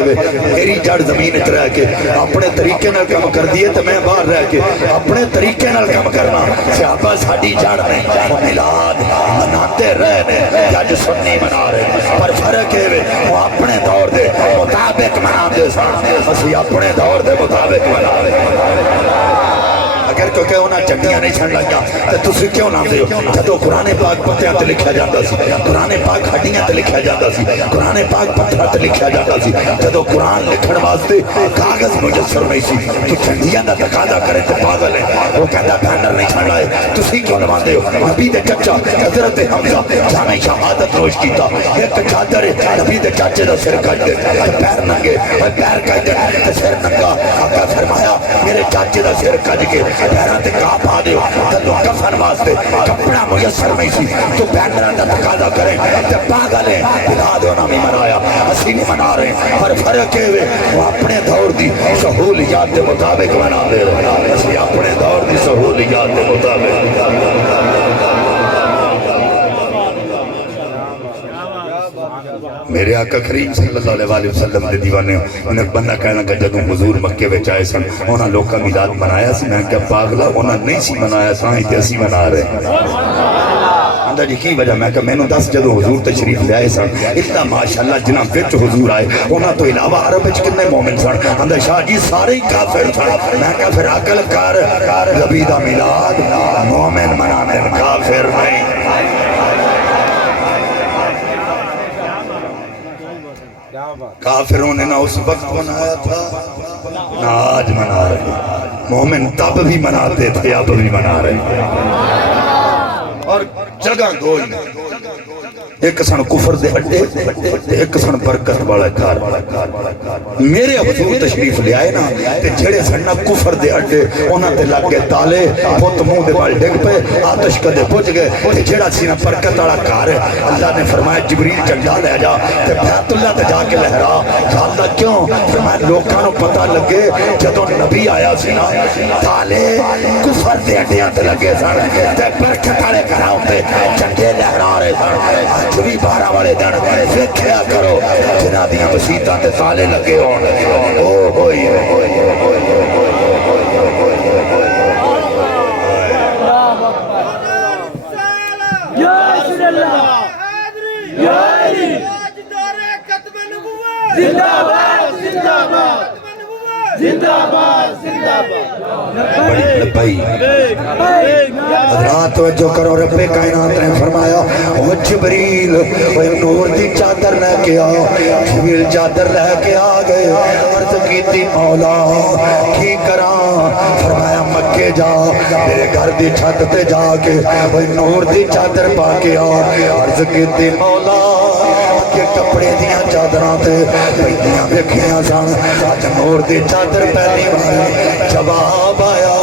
میری جڑ زمین اچ رہ کے اپنے طریقے نال کام کر دیئے تو میں باہر رہ کے اپنے طریقے نال کام کرنا۔ صحابہ ساڈی جڑ میں وہ میلاد مناتے رہے، جج سنی منا رہے، پر فرق ہے وہ اپنے دور دے مطابق مناتے سن، اسی اپنے دور دے مطابق منا رہے۔ اگر کوئی کہ انہاں چنڈیاں نہیں چھڑ لگیا تو تسی کیوں نہ دے ہو؟ جدو قرآن پاک پتیاں تے لکھیا جاتا سی، قرآن پاک ہڈیاں تے لکھیا جاتا سی، قرآن پاک پتھر تے لکھیا جاتا سی، جدو قرآن لکھن واسطے کاغذ میسر نہیں سی تو چنڈیاں دا تقاضا کرے تو پاگل ہے۔ وہ کہندا بینر نہیں چھڑ لائے تسی کیوں نواندے ہو؟ نبی دے چچا حضرت حمزہ جامع شہادت نوش کیتا، ایک چادر نبی دے چاچے دا سر کٹ دے، پیر ننگے پیر کٹ دے سر ننگا، آقا فرمایا میرے چاچے دا سر کٹ کے پیران تے کہا پا دیو، تلو کفن واسطے کپڑا میسر نہیں سی تو بینران دا تقاضا کریں تے پاگل ہیں۔ میلاد ہونا بھی منایا، اسی نہیں منا رہے ہیں، پر فرق ہے وہ اپنے دور دی سہولیات دے مطابق منا دے رہے، اسی اپنے دور دی سہولیات دے مطابق۔ میرے آقا کریم صلی اللہ علیہ وسلم دے دیوانے انہیں بندہ کہنا کہ جدوں حضور مکے وچ آئے سن انہاں لوکاں میلاد منایا سی، میں کیا پاگلا انہاں نہیں سی منایا ساں تے اسی منا رہے ہیں۔ اندہ جی کی وجہ میں کہ میں نے 10 جدوں حضور تشریف لے آئے سن اتنا ماشاءاللہ جنہاں وچ حضور آئے انہاں تو علاوہ عرب وچ کتنے مومن سن؟ اندہ شاہ جی سارے ہی کافر سن۔ میں کہا پھر عقل کر نبی دا میلاد مومن منانے کافر نہیں۔ کافروں نے نہ اس وقت منایا تھا نہ آج منا رہے، مومن تب بھی مناتے تھے اب بھی منا رہے ہیں۔ اور جگہ دو ہی ایک سن کفر دے اڈے ایک سن برکت والا گھر۔ میرے حضور تشریف لے آئے نا تے جڑے سن کفر دے اڈے انہاں تے لگ گئے تالے، بت منہ دے وال ڈگ پے، آتش کدے بجھ گئے تے جڑا سی نا برکت والا گھر اللہ نے فرمایا جبریل جھنڈا لے جا تے بیت اللہ تے جا کے لہرا۔ اللہ کیوں؟ فرمایا لوکاں نوں پتہ لگے جدوں نبی آیا سی نا تالے کفر دے اڈیاں تے لگے سن تے برکت والے گھراں تے جھنڈے لہرا رہے سن۔ جو بھی 12 والے دن ویکھیا کرو جنہاں دیاں مسیتاں تے تالے لگے ہون او ہوئی یا رسول اللہ یا علی زندہ باد زندہ باد زندہ بڑی حضرات توجہ کرو، رب کائنات نے فرمایا او جبریل او نور دی چادر لے کے آ، جبریل چادر لے کے آ گئے، عرض کیتی مولا کی کراں، فرمایا مکے جا میرے گھر دی چھت تے جا کے او نور دی چادر پا کے آ، عرض کیتی مولا کہ کپڑے دیاں چادراں تے پہلیاں ویکھیاں سن، اج نور دی چادر پہلی بار جواب آیا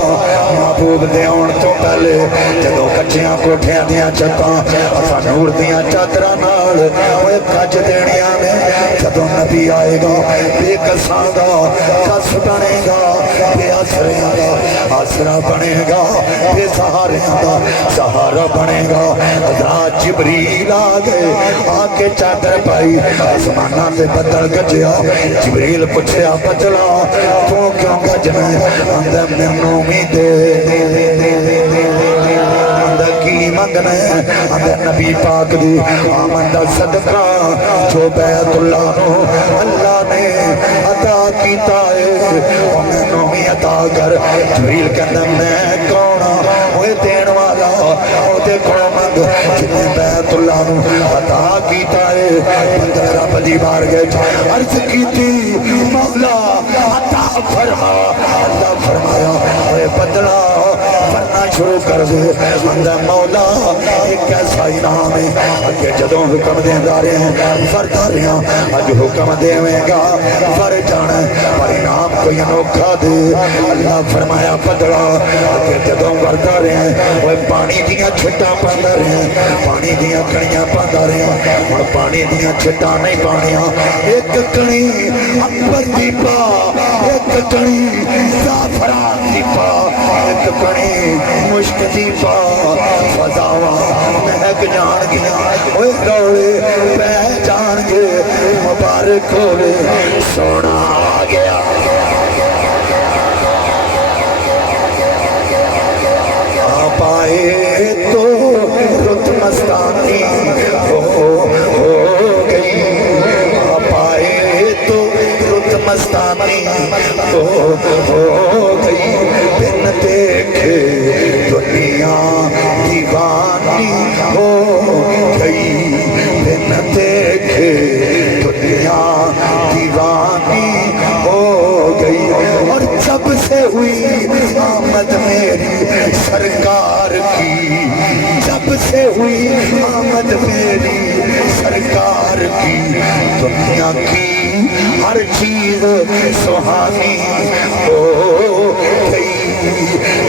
محبوب دے آن تو پہلے جدوں کچیاں کوٹھیاں دیاں چھتاں اساں نور دیاں چادراں نال اوے کج دینیاں نے، جدوں نبی آئے گا بے کساں دا کس بنے گا، بے آسریاں دا آسرا بنے گا، بے سہاریاں دا سہارا بنے گا۔ حضرات جبریل آ گئے، آ کے چادر پائی، آسماناں تے بدل گجیا، جبریل پوچھیا بدلا تو کیوں گجنا، اندر مینوں امید کی منگنا ہے، اندر نبی پاک دی آمد دا صدقہ جو بیت اللہ نو اللہ نے عطا کیتا ہے وہ مینوں بھی عطا کر۔ جبریل کہندا میں کون ہوئے دین والا او دے کولوں منگ جنے بیت اللہ نو عطا کیتا ہے۔ بندہ رب دی بارگاہ عرض کیتی مولا عطا فرما، اللہ فرمایا اے بدلا پڑھنا شروع کر دے، بندہ مولا ایک ایسا انعام ہے اگے جدوں حکم دیندا رہے فردا رہا، اج حکم دیویں گا فر جانا پر انعام کوئی انوکھا دے۔ اللہ فرمایا بدلا اگے جدوں وردا رہے اوے پانی دیاں چھٹاں پاندا رہے، پانی دیاں کڑیاں پاندا رہے، ہن پانی دیاں چھٹاں نہیں پانیاں، ایک کڑی انبر دی پا، ایک کڑی زعفران دی پا، ایک کڑی مشک دی پا، فضاواں مہک جان گیا، اوے روڑے پہ جان گے، مبارک ہوئے سونا آ گیا۔ آپ آئے تو رت مستانی ہو گئی، آپ آئے تو رت مستانی ہو گئی، بن دیکھے دنیا دیوانی ہو گئی، بن دیکھے دنیا دیوانی ہو گئی۔ اور جب سے ہوئی آمد میری سرکار کی، جب سے ہوئی آمد میری سرکار کی، دنیا کی ہر چیز سہانی ہو گئی،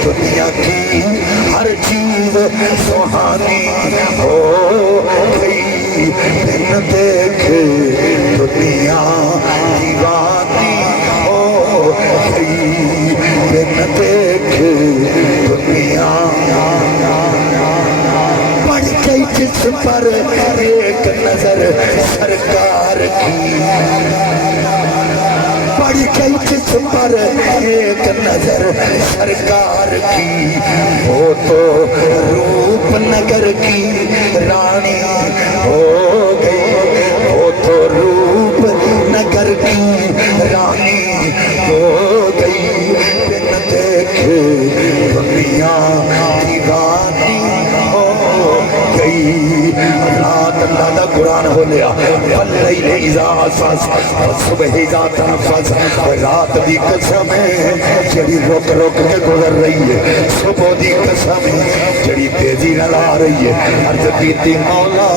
دنیا کی ہر چیز سہانی ہو گئی، بن دیکھے دنیا دیوانی ہو گئی، بن دیکھے دنیا۔ پڑھ گئی جس پر ایک نظر سرکار کی، پڑھ گئی جس پر ایک نظر سرکار کی، وہ تو روپ نگر کی رانی ہو گئی، وہ تو روپ نگر کی رانی ہو گئی، بن دیکھے دنیا دیوانی ہو گئی۔ رات اللہ دا قرآن ہو لیا واللیل اذا عسعس والصبح اذا تنفس، رات دی قسم ہے جڑی رک رک کے گزر رہی ہے، صبح دی قسم ہے جڑی تیزی نال آ رہی ہے۔ عرض کیتی مولا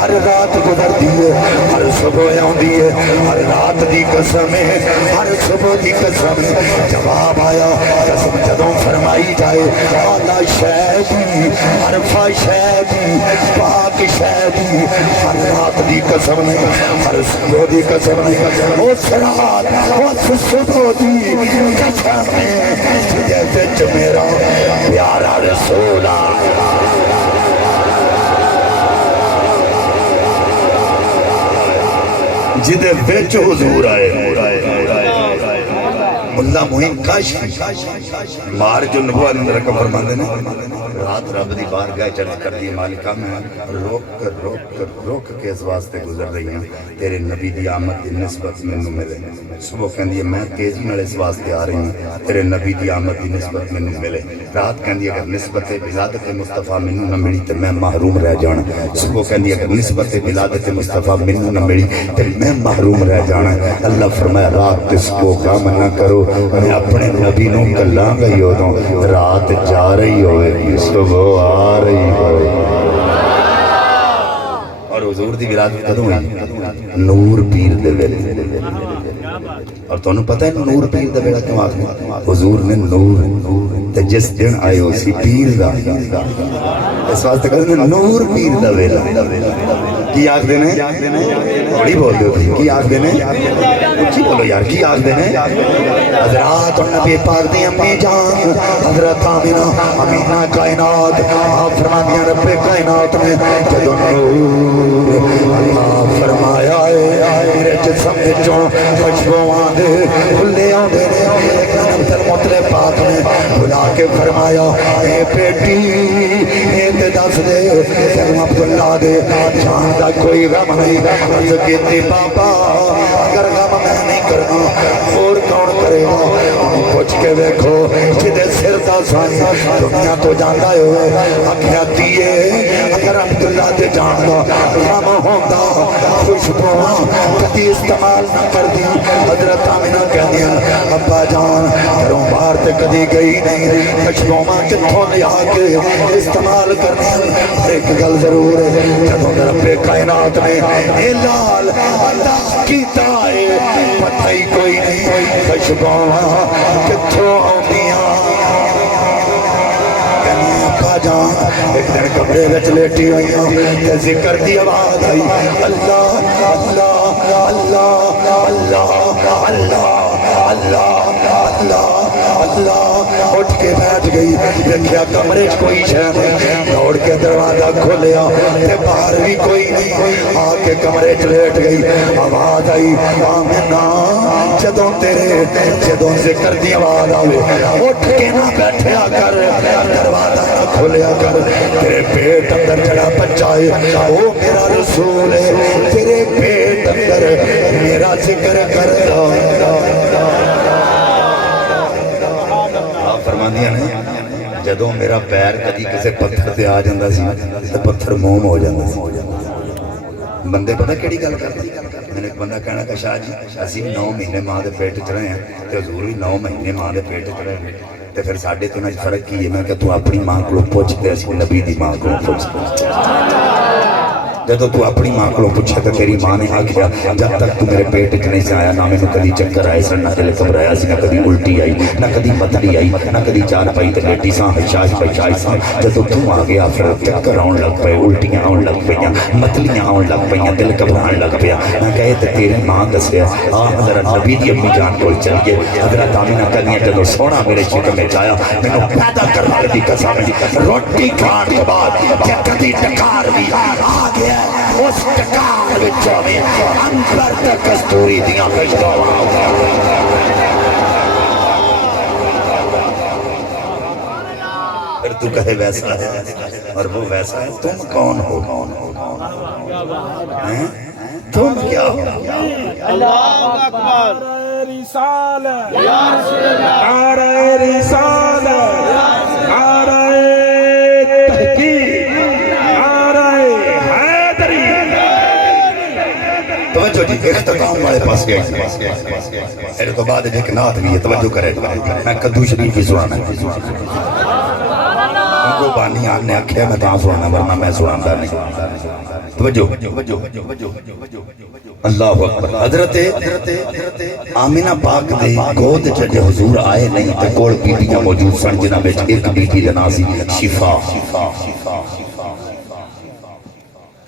ہر رات گزرتی ہے، ہر صبح آندی ہے، ہر رات دی قسم ہے، ہر صبح دی قسم ہے۔ جواب آیا قسم جدوں فرمائی جائے اعلیٰ شے دی، عرفہ شے دی، پاک شے دی، ہر رات دی قسم ہے، ہر صبح دی قسم ہے، اس رات اس صبح دی قسم ہے جدے وچ میرا پیارا رسول آیا، جدے وچ حضور آئے۔ ملا موین کاشفی مار جو نبوت اندر رقم فرماندے نے رات رب دی بارگاہ چلے کر دی مالکہ میں روک کے اس واسطے گزر رہی ہیں تیرے نبی دی آمد دی نسبت میں نو ملے صبح کہندی ہے میں تیزی نال اس واسطے آ رہی ہوں تیرے نبی دی آمد دی نسبت میں نو ملے رات کہندی اگر نسبت ولادت مصطفیٰ منو نہ ملی تو میں محروم رہ جانا صبح کہندی اگر نسبت ولادت مصطفیٰ منو نہ ملی تو میں محروم رہ جانا اللہ فرمایا رات اس کو کام نہ کرو میں اپنے نبی نو کلاں گئی ہو دوں رات جا رہی ہوئے صبح آ رہی ہوئے اور حضور دی ولادت کدوں ہوئی نور پیر دے ویلے اور تو انہوں پتہ ہے نور پیر دا بیڑا کیوں آخر حضور نے نور تے جس دن آئے ہو سی پیر دا اس واسطے کہتے ہیں نور پیر دا بیڑا کی آخ دینے بڑی بول دو کی آخ دینے اچھی بولو یار کی آخ دینے حضرات اور نبی پاک دی امی جان حضرت آمینہ امینہ کائنات آپ فرما دیا رب کائنات میں جدو نور اللہ فرمایا ہے میرے جسم وچوں خوشبو آندے کھلے آندے نے نبتر مطلع پاک نے بلا کے فرمایا اے بیٹی اے تے دس دے تینوں عبداللہ دے جان دا کوئی غم نہیں عرض کیتی بابا اگر غم میں نہیں کرنا اور کون کرے گا پوچھ کے دیکھو جدے سر دا سائی دنیا تو جاندہ ہوئے اکھیا دیئے اگر عبداللہ دے جان دا غم ہوندہ خوشبوہاں کدی استعمال نہ کر دی حضرت آمینہ کہہ دیا ابا جان گھروں باہر تے کدی گئی نہیں خوشبوہاں کتھوں لیا کے استعمال کرنے ایک گل ضرور ہے جدوں رب کائنات نے اے لال اللہ کیتا ہے پتہ ہی کوئی نہیں خوشبوہاں کتھوں آندیاں جان ایک دن کمرے وچ لیٹی ہوئی ہوں تے ذکر دی آواز آئی اللہ اللہ اللہ اللہ اللہ اللہ اللہ اللہ اٹھ کے بیٹھ گئی دیکھیا کمرے چ کوئی شے نہیں دوڑ کے دروازہ کھولیا تے باہر بھی کوئی نہیں آ کے کمرے چ لیٹ گئی آواز آئی آمینہ جدوں جدوں ذکر دی آواز آوے اٹھ کے نہ بیٹھیا کر دروازہ نہ کھولیا کر تیرے پیٹ اندر جڑا بچہ ہے وہ میرا رسول ہے تیرے پیٹ اندر میرا ذکر کرتا فرماندیاں نے جدوں میرا پیر کدی کسے پتھر تے آ جاندا سی تے پتھر موم ہو جاندا سی بندے پتہ کیڑی گل کردا میں نے ایک بندہ کہنا کہ شاہ جی اسی 9 مہینے ماں دے پیٹ چ رہے ہیں تے حضور بھی 9 مہینے ماں دے پیٹ چ رہے ہیں تے پھر ساڈے تو نہ فرق کی ہے میں کہ تو اپنی ماں کو پوچھ تے اسی نبی دی ماں کو پوچھ جدو تو اپنی ماں کو پوچھا تو تیری ماں نے آکھیا جب تک تو میرے پیٹ اچنے سے آیا نہ میں کدی چکر آئے سن نہ دل گھبرایا سی نہ کدی الٹی آئی نہ کدی پتھری آئی نہ کدی چار پائی تے لیٹی ساں حشاش پچائی ساں جدو تو آ گیا پھر چکر آن لگ پئے الٹیاں آن لگ پئیاں متلیاں آن لگ پئیاں دل گھبران لگ پیا میں کہے تے تیری ماں دسیا آ حضرت نبی دی امی جان کول چل گئے حضرت آمینہ کہنی جدو سونا میرے چکر میں جایا مینوں پیدا کرنے دی قسم روٹی کھان کے بعد کہ کدی ڈکار بھی آ گیا اس ٹکار وچوں میں انبر تے کستوری دیاں خوشبوئاں پھر تو کہے ویسا ہے اور وہ ویسا ہے تم کون ہو تم کیا ہو اللہ اکبر رسالت یا رسول اللہ نعرہ رسالت نعرہ تحقیق نعرہ حیدری توجہ جی اختتام والے پاس گئے میرے تو بعد ایک نعت بھی ہے توجہ کرے میں کدو شریف کی سنانا ان کو بانی آن نے آکھیا میں تاں سنانا ورنہ میں سنانا نہیں توجہ اللہ اکبر حضرت آمینہ پاک دے گود جب حضور آئے نہیں تے کول بیٹیاں موجود سن جنہاں وچ ایک بیٹی دا نام سی شفا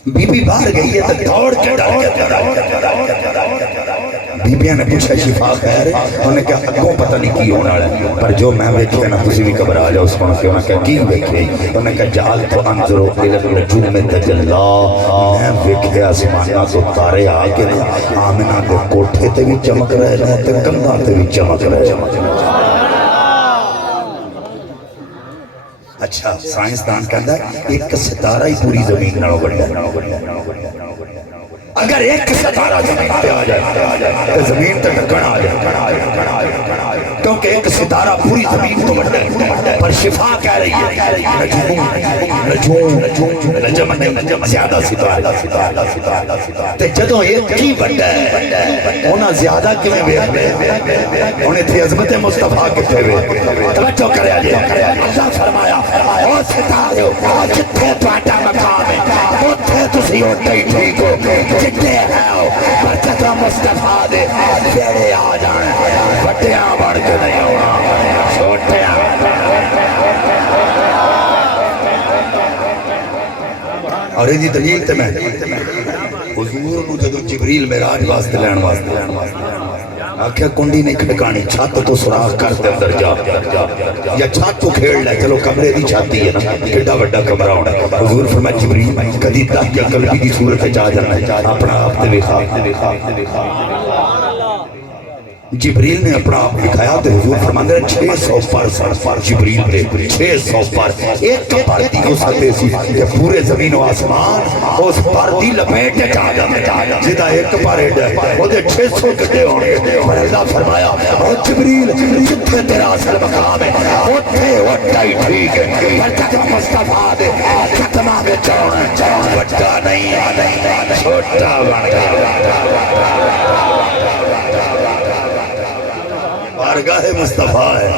بی بی باہر گئی ہے تے دوڑ کے بیبیاں نے پوچھا شفا خیر ہے؟ انہوں نے کہا اگوں پتہ نہیں کی ہونا ہے پر جو میں ویکھے نا تسی بھی گھبرا جاؤ اس کو انہوں نے کہا کی ویکھے انہوں نے کہا جال تو انظرو الی النجوم تجلا میں ویکھے آسماناں تو تارے آ کے آمنہ دے کوٹھے تے بھی چمک رہے ہیں تے کندھاں تے بھی چمک رہے ہیں اچھا سائنسدان کہتا ہے ایک ستارہ ہی پوری زمین نہ بڑھتا ہے اگر ایک ستارہ زمین پہ آ جائے تو زمین تک ڈھکن آ جائے کیونکہ ایک ستارہ پوری زمین تو بڑھتا ہے پر شفا کہہ رہی ہے نجوم زیادہ ستارے تے جدوں ایک کی بڑھتا ہے انہاں زیادہ کیوں ویکھ انہیں تھی عظمت مصطفیٰ کتے ہوئے توجہ کریا جی اللہ فرمایا او ستارے جتھے تہاڈا مقام ہے اوتھے تسی اوتھے ہی ٹھیک ہو جتھے ہے پر جدوں مصطفیٰ دے بیڑے آ جان وڈیاں بڑھ کے نہیں ہونا چھوٹیاں اور یہ دلیل تے میں حضور کو جدوں جبریل معراج واسطے لین واسطے آکھیا کنڈی نہیں کھڑکانی چھت تو سراخ کر دے اندر جا یا چھت تو کھیڑ لے چلو کمرے دی چھاتی ہے نا کڈا بڑا کمرہ ہونا حضور فرمایا جبریل کدی تحیہ قلبی دی صورت چاہ جانا اپنا آپ تے ویکھا جبریل نے اپنا آپ دکھایا تو حضور فرماندے 600 پر جبریل دے 600 پر ایک پردی کو سکتے سی کہ پورے زمین و آسمان اس پردی لپیٹ کے چاہ جاتا جدہ ایک پر ایڈ ہے وہ دے 600 کٹے ہونے اور اللہ فرمایا اور جبریل جتھے تیرا اصل مقام ہے اتھے وٹا ہی ٹھیک ہے پر تک مصطفیٰ دے ختمہ میں چون وٹا نہیں چھوٹا بڑھا بارگاہ مصطفیٰ ہے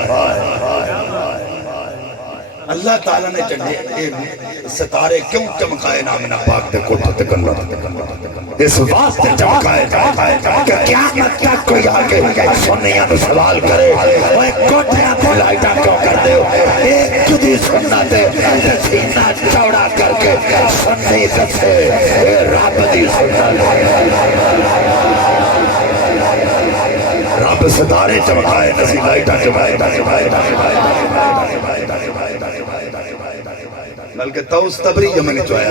اللہ تعالیٰ نے چڑھے ستارے کیوں چمکائے نامنا پاک دے کوٹھے تکن اس واسطے چمکائے کہ قیامت تک کوئی آگے سنیاں تو سوال کرے وہ کوٹھیاں کو لائٹاں کیوں کر دے ایک جدی سننا دے سینہ چوڑا کر کے سننی دسے رب دی سننا رب ستارے چمکائے نسی لائٹاں چمکائے بلکہ توس تبری جمعنے چوایا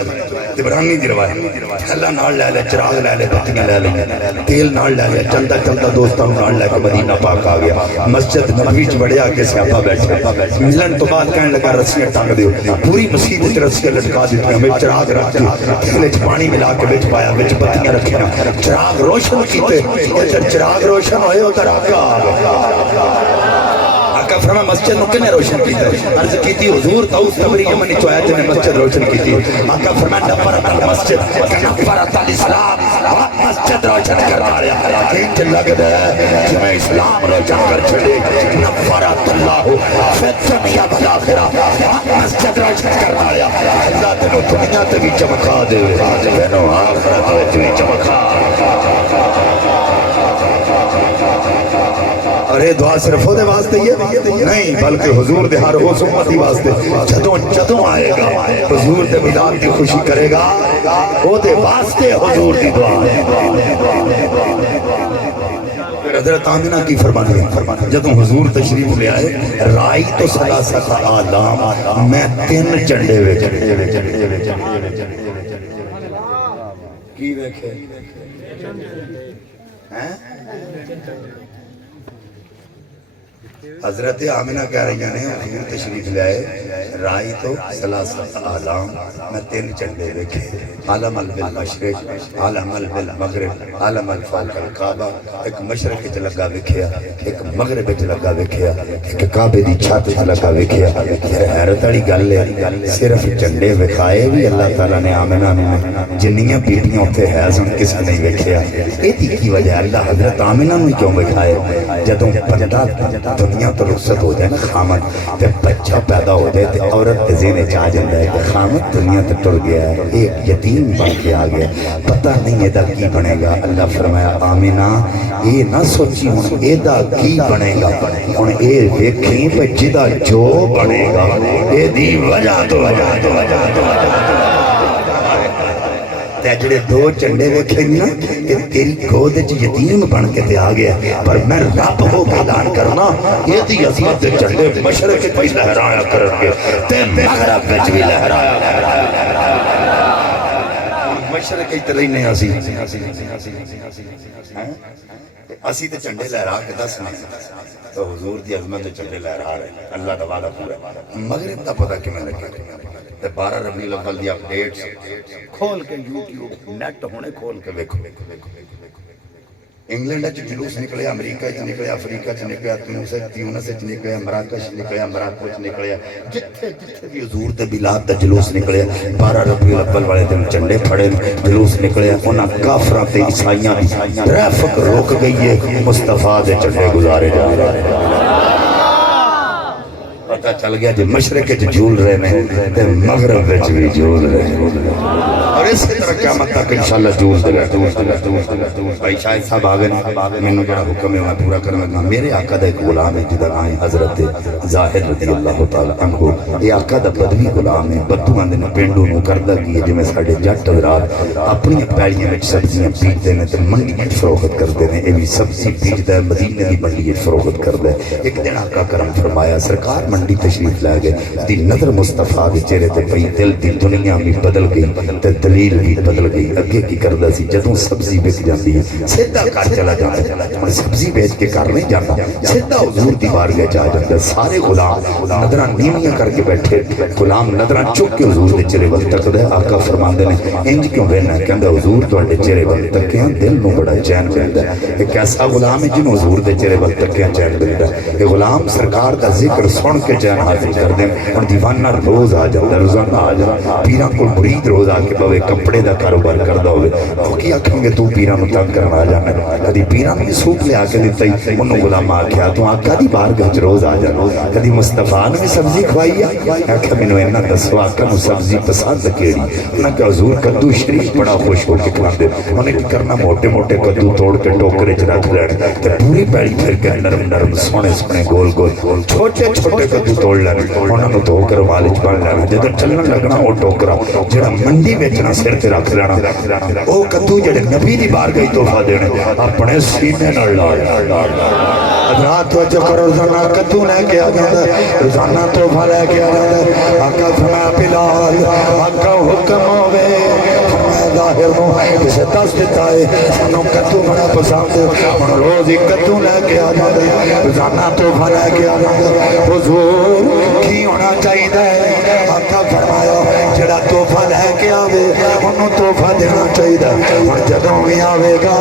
تبرانی دی روایت اللہ نال لے لے چراغ لے لے بتیاں لے لے تیل نال لے لے چلتا چلتا دوستاں نال لے کے مدینہ پاک آ گیا مسجد نبوی چ بڑے آگے سیاپا بیٹھے ملن تو بعد کہنے لگا رسیاں ٹنگ دیو پوری مسجد وچ رسیاں لٹکا دیتی ہمیں چراغ رکھ کے تیل وچ پانی ملا کے وچ پایا وچ بتیاں رکھیاں چراغ روشن کیتے ادھر چراغ روشن ہوئے ادھر آقا فرما مسجد نو کنے روشن کیتا ہے عرض کیتی حضور توس تبری یمنی چوایا جنہیں مسجد روشن کیتی آقا فرما نفرت المسجد نفرت الاسلام مسجد روشن کرنا رہا انج لگ دے کہ میں اسلام روشن کر چھڑے نفرت اللہ فی الدنیا والآخرہ مسجد روشن کرنا رہا اللہ تنو دنیا تے بھی چمکا دے تنو آخرت بھی چمکا اور یہ دعا صرف وہ دے واسطے یہ نہیں بلکہ حضور دے ہر اس امتی واسطے جدوں آئے گا حضور دے میلاد کی خوشی کرے گا وہ دے واسطے حضور دی دعا پھر حضرت آمینہ کی فرمانے جدوں حضور تشریف لے آئے رائی تو ثلاثت آلام میں 3 چنڈے ہوئے کی ویکھے حضرت آمینہ کہہ رہی ہیں حضور تشریف لے آئے رائی تو ثلاثت آلام میں 3 چنڈے دیکھے عالم بالمشرق عالم بالمغرب عالم فوق الکعبہ ایک مشرق وچ لگا ویکھیا ایک مغرب وچ لگا ویکھیا ایک کعبے دی چھت وچ لگا ویکھیا حیرت والی گل ہے صرف چنڈے وکھائے بھی اللہ تعالیٰ نے آمینہ نے جنیاں بیٹیاں اوتھے ہے سن کس نہیں ویکھیا ایدی کی وجہ اللہ حضرت آمینہ نے کیوں وکھائے جدوں بندہ دنیا تو رخصت ہو جائے نا خامد تے بچہ پیدا ہو جائے تے عورت تے ذہن چاہ جاتا ہے کہ خامد دنیا تے ٹر گیا ہے ایک یتیم بن کے آ گیا پتہ نہیں ایدہ کی بنے گا اللہ فرمایا آمینہ اے نہ سوچی ہوں ایدہ کی بنے گا ہوں اے دیکھیں پہ جدہ جو بنے گا اے دی وجہ تو تے جڑے دو چنڈے ویکھے نا کہ تیری گود وچ یتیم بن کے تے آ گیا پر میں رب ہو کے اعلان کرنا یہ دی عظمت دے چنڈے مشرق وچ لہرایا کرن گے تے مغرب وچ بھی لہرایا مشرق کی طرح نہیں اسی تے چنڈے لہرا کے دسنا تو حضور دی عظمت دے چنڈے لہرا رہے اللہ دا وعدہ پورا مغرب دا پتہ کیویں لگے تے 12 ربیع الاول دی اپڈیٹ کھول کے یوٹیوب نیٹ ہونے کھول کے ویکھو انگلینڈ وچ جلوس نکلیا امریکہ وچ نکلیا افریقہ وچ نکلیا تیونس وچ نکلیا مراکش نکلیا مراکو وچ نکلیا جتھے جتھے بھی حضور دے بلاد دا جلوس نکلیا 12 ربیع الاول والے دن جھنڈے پھڑے جلوس نکلیا انہاں کافراں تے عیسائیاں دی ٹریفک روک گئی ہے مصطفیٰ دے جھنڈے گزارے جا رہے ہیں پتہ چل گیا جو مشرق وچ جھول رہے ہیں تے مغرب وچ بھی جھول رہے ہیں اور اس طرح قیامت تک انشاءاللہ جھول دے بھائی شاہد صاحب آگے مینوں جڑا حکم ہے میں پورا کرنا لگا میرے آقا دا ایک غلام ہے جدا نام ہے حضرت ظاہر رضی اللہ تعالی عنہ یہ آقا دا بدوی غلام ہے بدو آندے نے پینڈو نو کردا کی جویں ساڈے جٹ حضرات اپنی پیڑیاں وچ سبزیاں بیجدے نے تے منڈی وچ فروخت کردے نے اے وی سبزی بیجدا ہے مدینے دی منڈی وچ فروخت کردا ہے ایک دن آقا کرم فرمایا سرکار منڈی تشریف لے گئے دی نظر مصطفیٰ دے چہرے تے پئی دل دی دنیا بھی بدل گئی تے دلیل بھی بدل گئی اگے کی کردا سی جدوں سبزی بک جاندی ہے سیدھا گھر چلا جاندا ہن سبزی بیچ کے گھر نہیں جاندا سیدھا حضور دی بارگاہ چ آ جاندا سارے غلام نظراں نیویاں کر کے بیٹھے غلام نظراں چک کے حضور دے چہرے ول تکدا ہے آقا فرماندے نے انج کیوں وینا کہندا حضور تواڈے چہرے ول تکیاں دل نو بڑا چین ملدا ہے ایک ایسا غلام ہے جنوں حضور دے چہرے ول تکیاں چین ملدا ہے یہ غلام سرکار دا ذکر سن کے چین حاصل کر دیں اور دیوانہ روز آ جاتا روزانہ آ جاتا پیراں کو مرید روز آ کے بوے کپڑے دا کاروبار کردا ہوئے وہ کی آکھیں گے تو پیراں نو تنگ کرنا آ جانا کدی پیراں نے سوٹ لے آ کے دتا ہی انہوں غلام آکھیا تو آقا دی بارگاہ وچ روز آ جانا کدی مصطفیٰ نے سبزی کھوائی آکھیا مینوں اینا دسو آقا نو سبزی پسند کیڑی انہاں کہ حضور کدو شریف بڑا خوش ہو کے کھلاندے انہیں کی کرنا موٹے موٹے کدو توڑ کے ٹوکرے چ رکھ لینا تے پوری پیڑی پھر کے نرم نرم سونے سونے گول گول چھوٹے چھوٹے کدو توڑ لینا انہاں نو دھو کر والچ بن لینا جدوں چلن لگنا او ٹوکرا جڑا منڈی ویچنا سر تے رکھ لینا او کدو جڑے نبی دی بارگاہ تحفہ دینے اپنے سینے نال لا رات توجہ کرو روزانہ کدو لے کے آ جاتا روزانہ تحفہ لے کے آ جاتا آقا فرمایا بلال آقا حکم ہوے ظاہر نو اسے دس دیتا ہے سنو کدو بڑا پسند ہن روز ہی کدو لے کے آ جاتا روزانہ تحفہ لے کے آ جاتا حضور کی ہونا چاہیے آقا فرمایا جڑا تحفہ لے کے آوے انہوں تحفہ دینا چاہیے ہن جدوں بھی آوے گا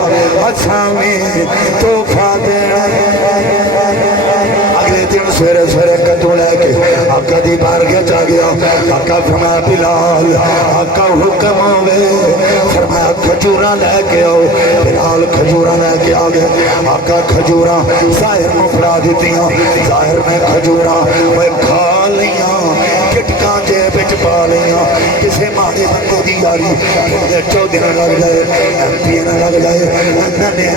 اچھا میں تحفہ دینا اگلے دن سویرے سویرے کدو لے کے آقا دی بارگاہ چ گیا آقا فرمایا بلال آقا حکم ہوے فرمایا کھجوراں لے کے آؤ بلال کھجوراں لے کے آ گئے آقا کھجوراں ظاہر نو پڑا دتیاں ظاہر نے کھجوراں وہ کھا لیاں کٹکاں جیب وچ پا لیاں کسے ماڑے بندے دی یاری کدے 4 دن لگ جائے MP نہ لگ جائے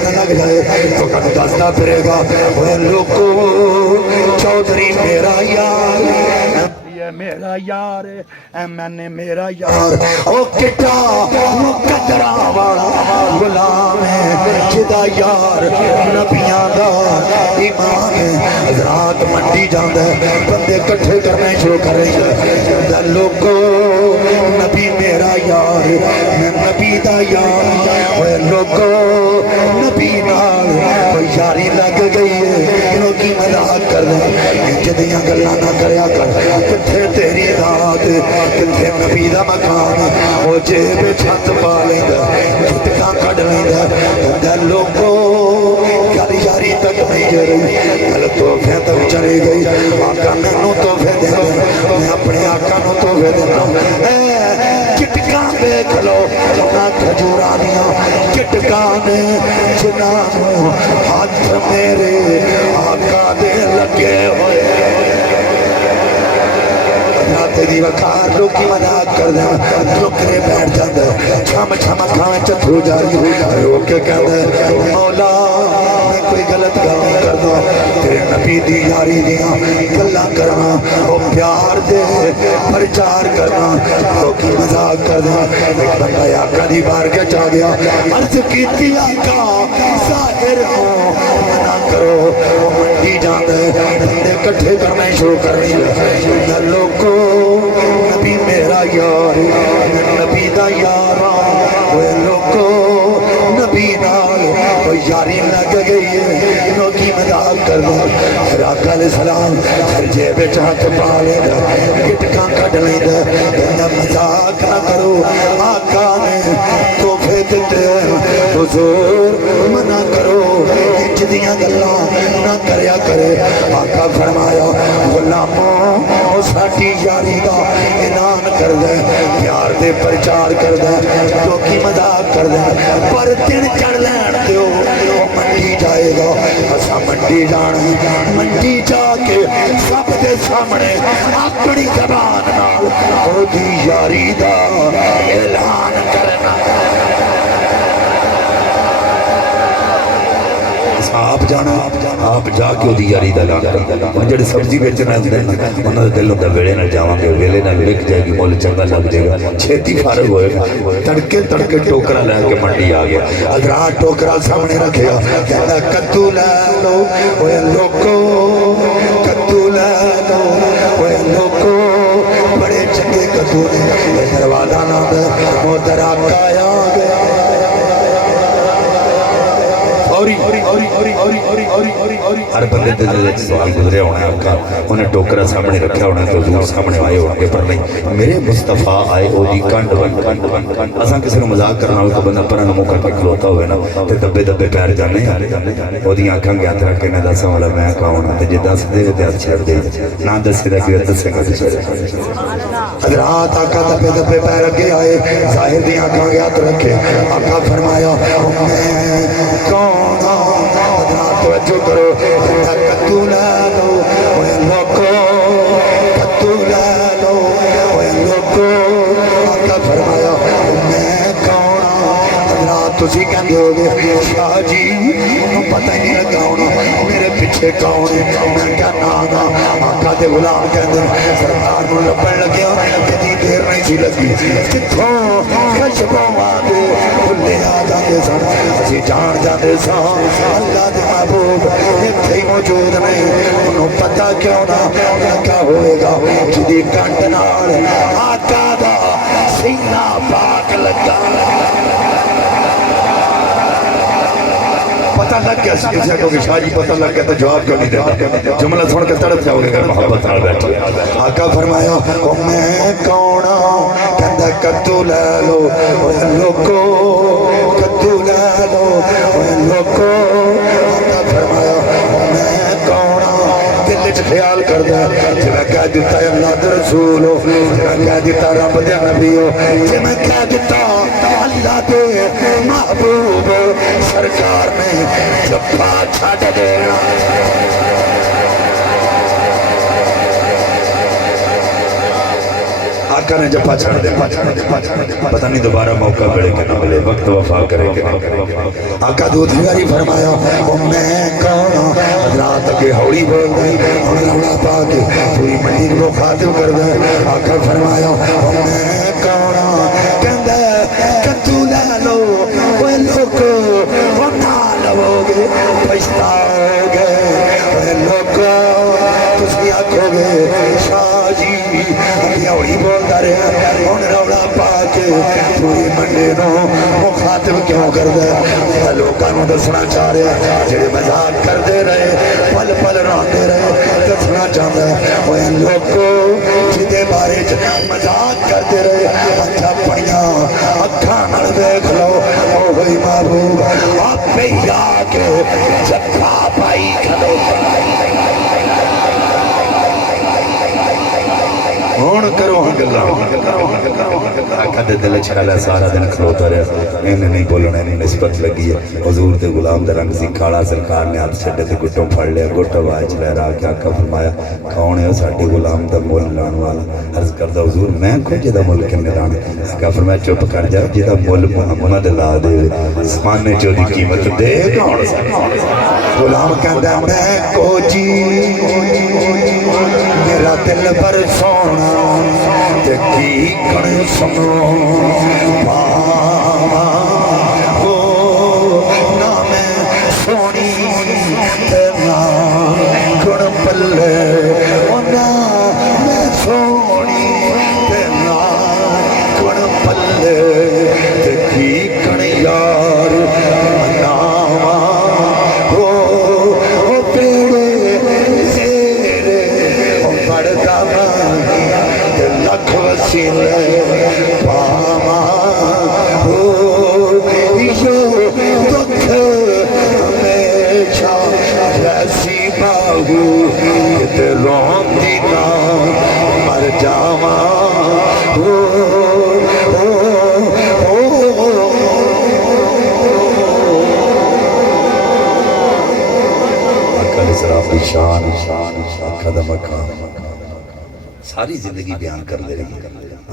نہ لگ جائے تو کن دستا پھرے گا وہ لوگو چودھری میرا یار میرا یار میں میرا یار او کٹا مقدرہ والا غلام ہے جدا یار نبیاں دا ایمان ہے حضرات منڈی جاندا ہے بندے کٹھے کرنے شروع کر رہے ہیں لوگو نبی میرا یار میں نبی دا یار اے لوگو نبی نال یاری لگ گئی ہے انہوں کی مذاق کر رہے جدیاں گلاں نہ کریا کر کتھے تیری ذات کتھے نبی دا مکان او جیب چھت پا لیندا کتکاں کڈ لیندا لوگو یاری یاری تک نہیں جے رہی گل تحفے تک چلی گئی آقا مینوں تحفے دے میں اپنے آقا نوں تحفے دینا چٹکاں دیکھ لو انہاں کھجوراں دیاں چٹکاں نے جنہاں نوں ہاتھ میرے آقا دے لگے ہوئے تیری وقار لوکی مذاق کر دیں لکنے بیٹھ جاندے چھم چھم کھاویں چتھرو جاری رو کے کہندے مولا میں کوئی غلط گل نہیں کردا تیرے نبی دی یاری دیاں گلاں کرنا او پیار دے پرچار کرنا لوکی مذاق کرنا ایک بندہ آقا دی بارگاہ چا گیا عرض کیتی آقا ظاہر ہو منع کرو منڈی جاندے بندے کٹھے کرنے شروع کرنی یا لوگو نبی میرا یار نبی دا یارا وہ لوگو نبی نال وہ یاری لگ گئی ہے لوگی مذاق کر دو پھر آقا علیہ السلام پھر جیب ہاتھ پا لے دا گٹکاں کٹ لے دا مذاق نہ کرو آقا نے تحفے دیتے حضور منع کرو جدیاں گلاں نہ کریا کرے آقا فرمایا غلاموں او ساڈی یاری دا اعلان کر دے پیار دے پرچار کر دے لوکی مذاق کر دے پر دن چڑھ لین دیو منڈی جائے گا اسا منڈی جانا منڈی جا کے سب دے سامنے اپنی زبان نال او دی یاری دا اعلان کرنا آپ جانا آپ جا کے دی یاری دا اعلان کرنا جڑے سبزی بیچنا ہوندے انہاں دے دل ہوندا ویلے نال جاواں گے ویلے نال وک جائے گی مول چنگا لگ جائے گا چھتی فارغ ہوئے گا تڑکے ٹوکرا لے کے منڈی آ گیا حضرات ٹوکرا سامنے رکھیا کہندا کدو لے لو اوے لوکو کدو لے لو اوے لوکو بڑے چنگے کدو نے دروازہ نہ دے موتر آقا آ گیا ہر بندے دل سوال گزرے ہونا ہے آقا انہیں ٹوکرا سامنے رکھا ہونا ہے تو حضور سامنے آئے ہوں گے پر نہیں میرے مصطفیٰ آئے او دی کانڈ بن اساں کسی نے مذاق کرنا ہو تو بندہ پرہ نمو کر کے کھلوتا ہوئے نا تے دبے دبے پیر جانے او دی آنکھاں گیا تھا کہ نہ دساں والا میں کہوں تے جے دس دے تے ہاتھ چھڑ دے نہ دسے دا کہ دسے گا حضرات آقا دبے دبے پیر اگے آئے ظاہر دی آنکھاں گیا تو رکھے آقا فرمایا میں کون حضرات توجہ کرو کدو لے لو اوے لوکو کدو لے لو اوے لوکو آقا فرمایا میں کون حضرات تسی کہندے ہو گے شاہ جی پتہ ہی نہیں لگا ہونا میرے پیچھے کون ہے میں کیا نا آقا دے غلام کہندے سرکار نو لبن لگیا کدی دیر نہیں سی لگی کتھوں خشبوں آدے کھلے آ جاندے سن اسی جان جاندے سن اللہ دے محبوب اتھے موجود نہیں انہوں پتہ کیوں نہ کیا ہوئے گا جدی کنٹ نال آقا دا سینہ پاک لگا پتہ لگ گیا کسی کو کہ شاہ جی پتہ لگ گیا تو جواب کیوں نہیں دیتا جملہ سن کے تڑپ جاؤ گے اگر محبت نال بیٹھے آقا فرمایا او میں کون کہندا کدو لے لو اوے لوکو کدو لے لو اوے لوکو آقا فرمایا میں کون دل وچ خیال کردا جے میں کہہ دیتا ہے اللہ دے رسول ہو جے میں کہہ دیتا رب دے نبی ہو جے میں کہہ دیتا اللہ دے محبوب سرکار نے جفا چھڈ دینا آقا نے جفا چھڑ دے پتہ نہیں دوبارہ موقع ملے کہ نہ ملے وقت وفا کرے کہ نہ کرے آقا دوسری باری فرمایا او میں کون حضرات کے ہولی بول گئی اور روڑا پا کے پوری منڈی کو خاطب کر دے آقا فرمایا او میں کون کہندا کدو لے لو اوے لوکو او نہ لو گے پچھتاؤ گے اوے لوکو تسی آکھو گے شاہ جی ہولی بولتا رہا ہن روڑا پا کے پوری منڈی نو مخاطب کیوں کر دے لوکاں نو دسنا چاہ رہا جڑے مذاق کردے رہے پل پل روندے رہے دسنا چاہندا اوے لوکو جدے بارے مذاق کردے رہے اچھا پڑیاں اکھاں نال دیکھ لو او ہوئی محبوب آپ پہ آ کے جفا پائی کھلو ہون کرو گلا آقا دے دل چھالا سارا دن کھلوتا رہا انہیں نہیں بولنا نہیں نسبت لگی ہے حضور دے غلام دے رنگ سی کھاڑا سرکار نے ہاتھ چھڑے تے گٹوں پھڑ لیا گٹا واج لے رہا کہ آقا فرمایا کون ہے ساڈے غلام دا مول لان والا عرض کردا حضور میں کوئی جدا مول کنے لانا آقا فرمایا چپ کر جا جدا مول محمد لا دے زمانے چ دی قیمت دے کون سا غلام کہندا میں کو جی میرا دل پر سونا تے کی کن سنو پاواں ہو نہ میں سونی تے نہ کن پلے او نہ میں سونی تے نہ کن پلے تے کی کن یار مناواں ہو او پیڑے تیرے او بڑدا تے لکھ وسیلے پاواں ہو یو دکھ ہمیشہ ایسی باہو کہ روندی نہ مر جاواں ہو شان آقا دا مقام ساری زندگی بیان کر لے رہی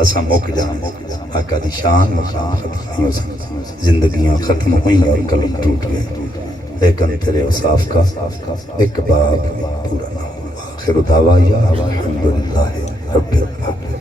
اساں مک جانے آقا دی شان مقام ختم نہیں ہو سکتا زندگیاں ختم ہوئیں اور قلم ٹوٹ گئے لیکن تیرے اوصاف کا ایک باب پورا نہ ہوا آخر دعویٰ یا الحمدللہ رب العالمین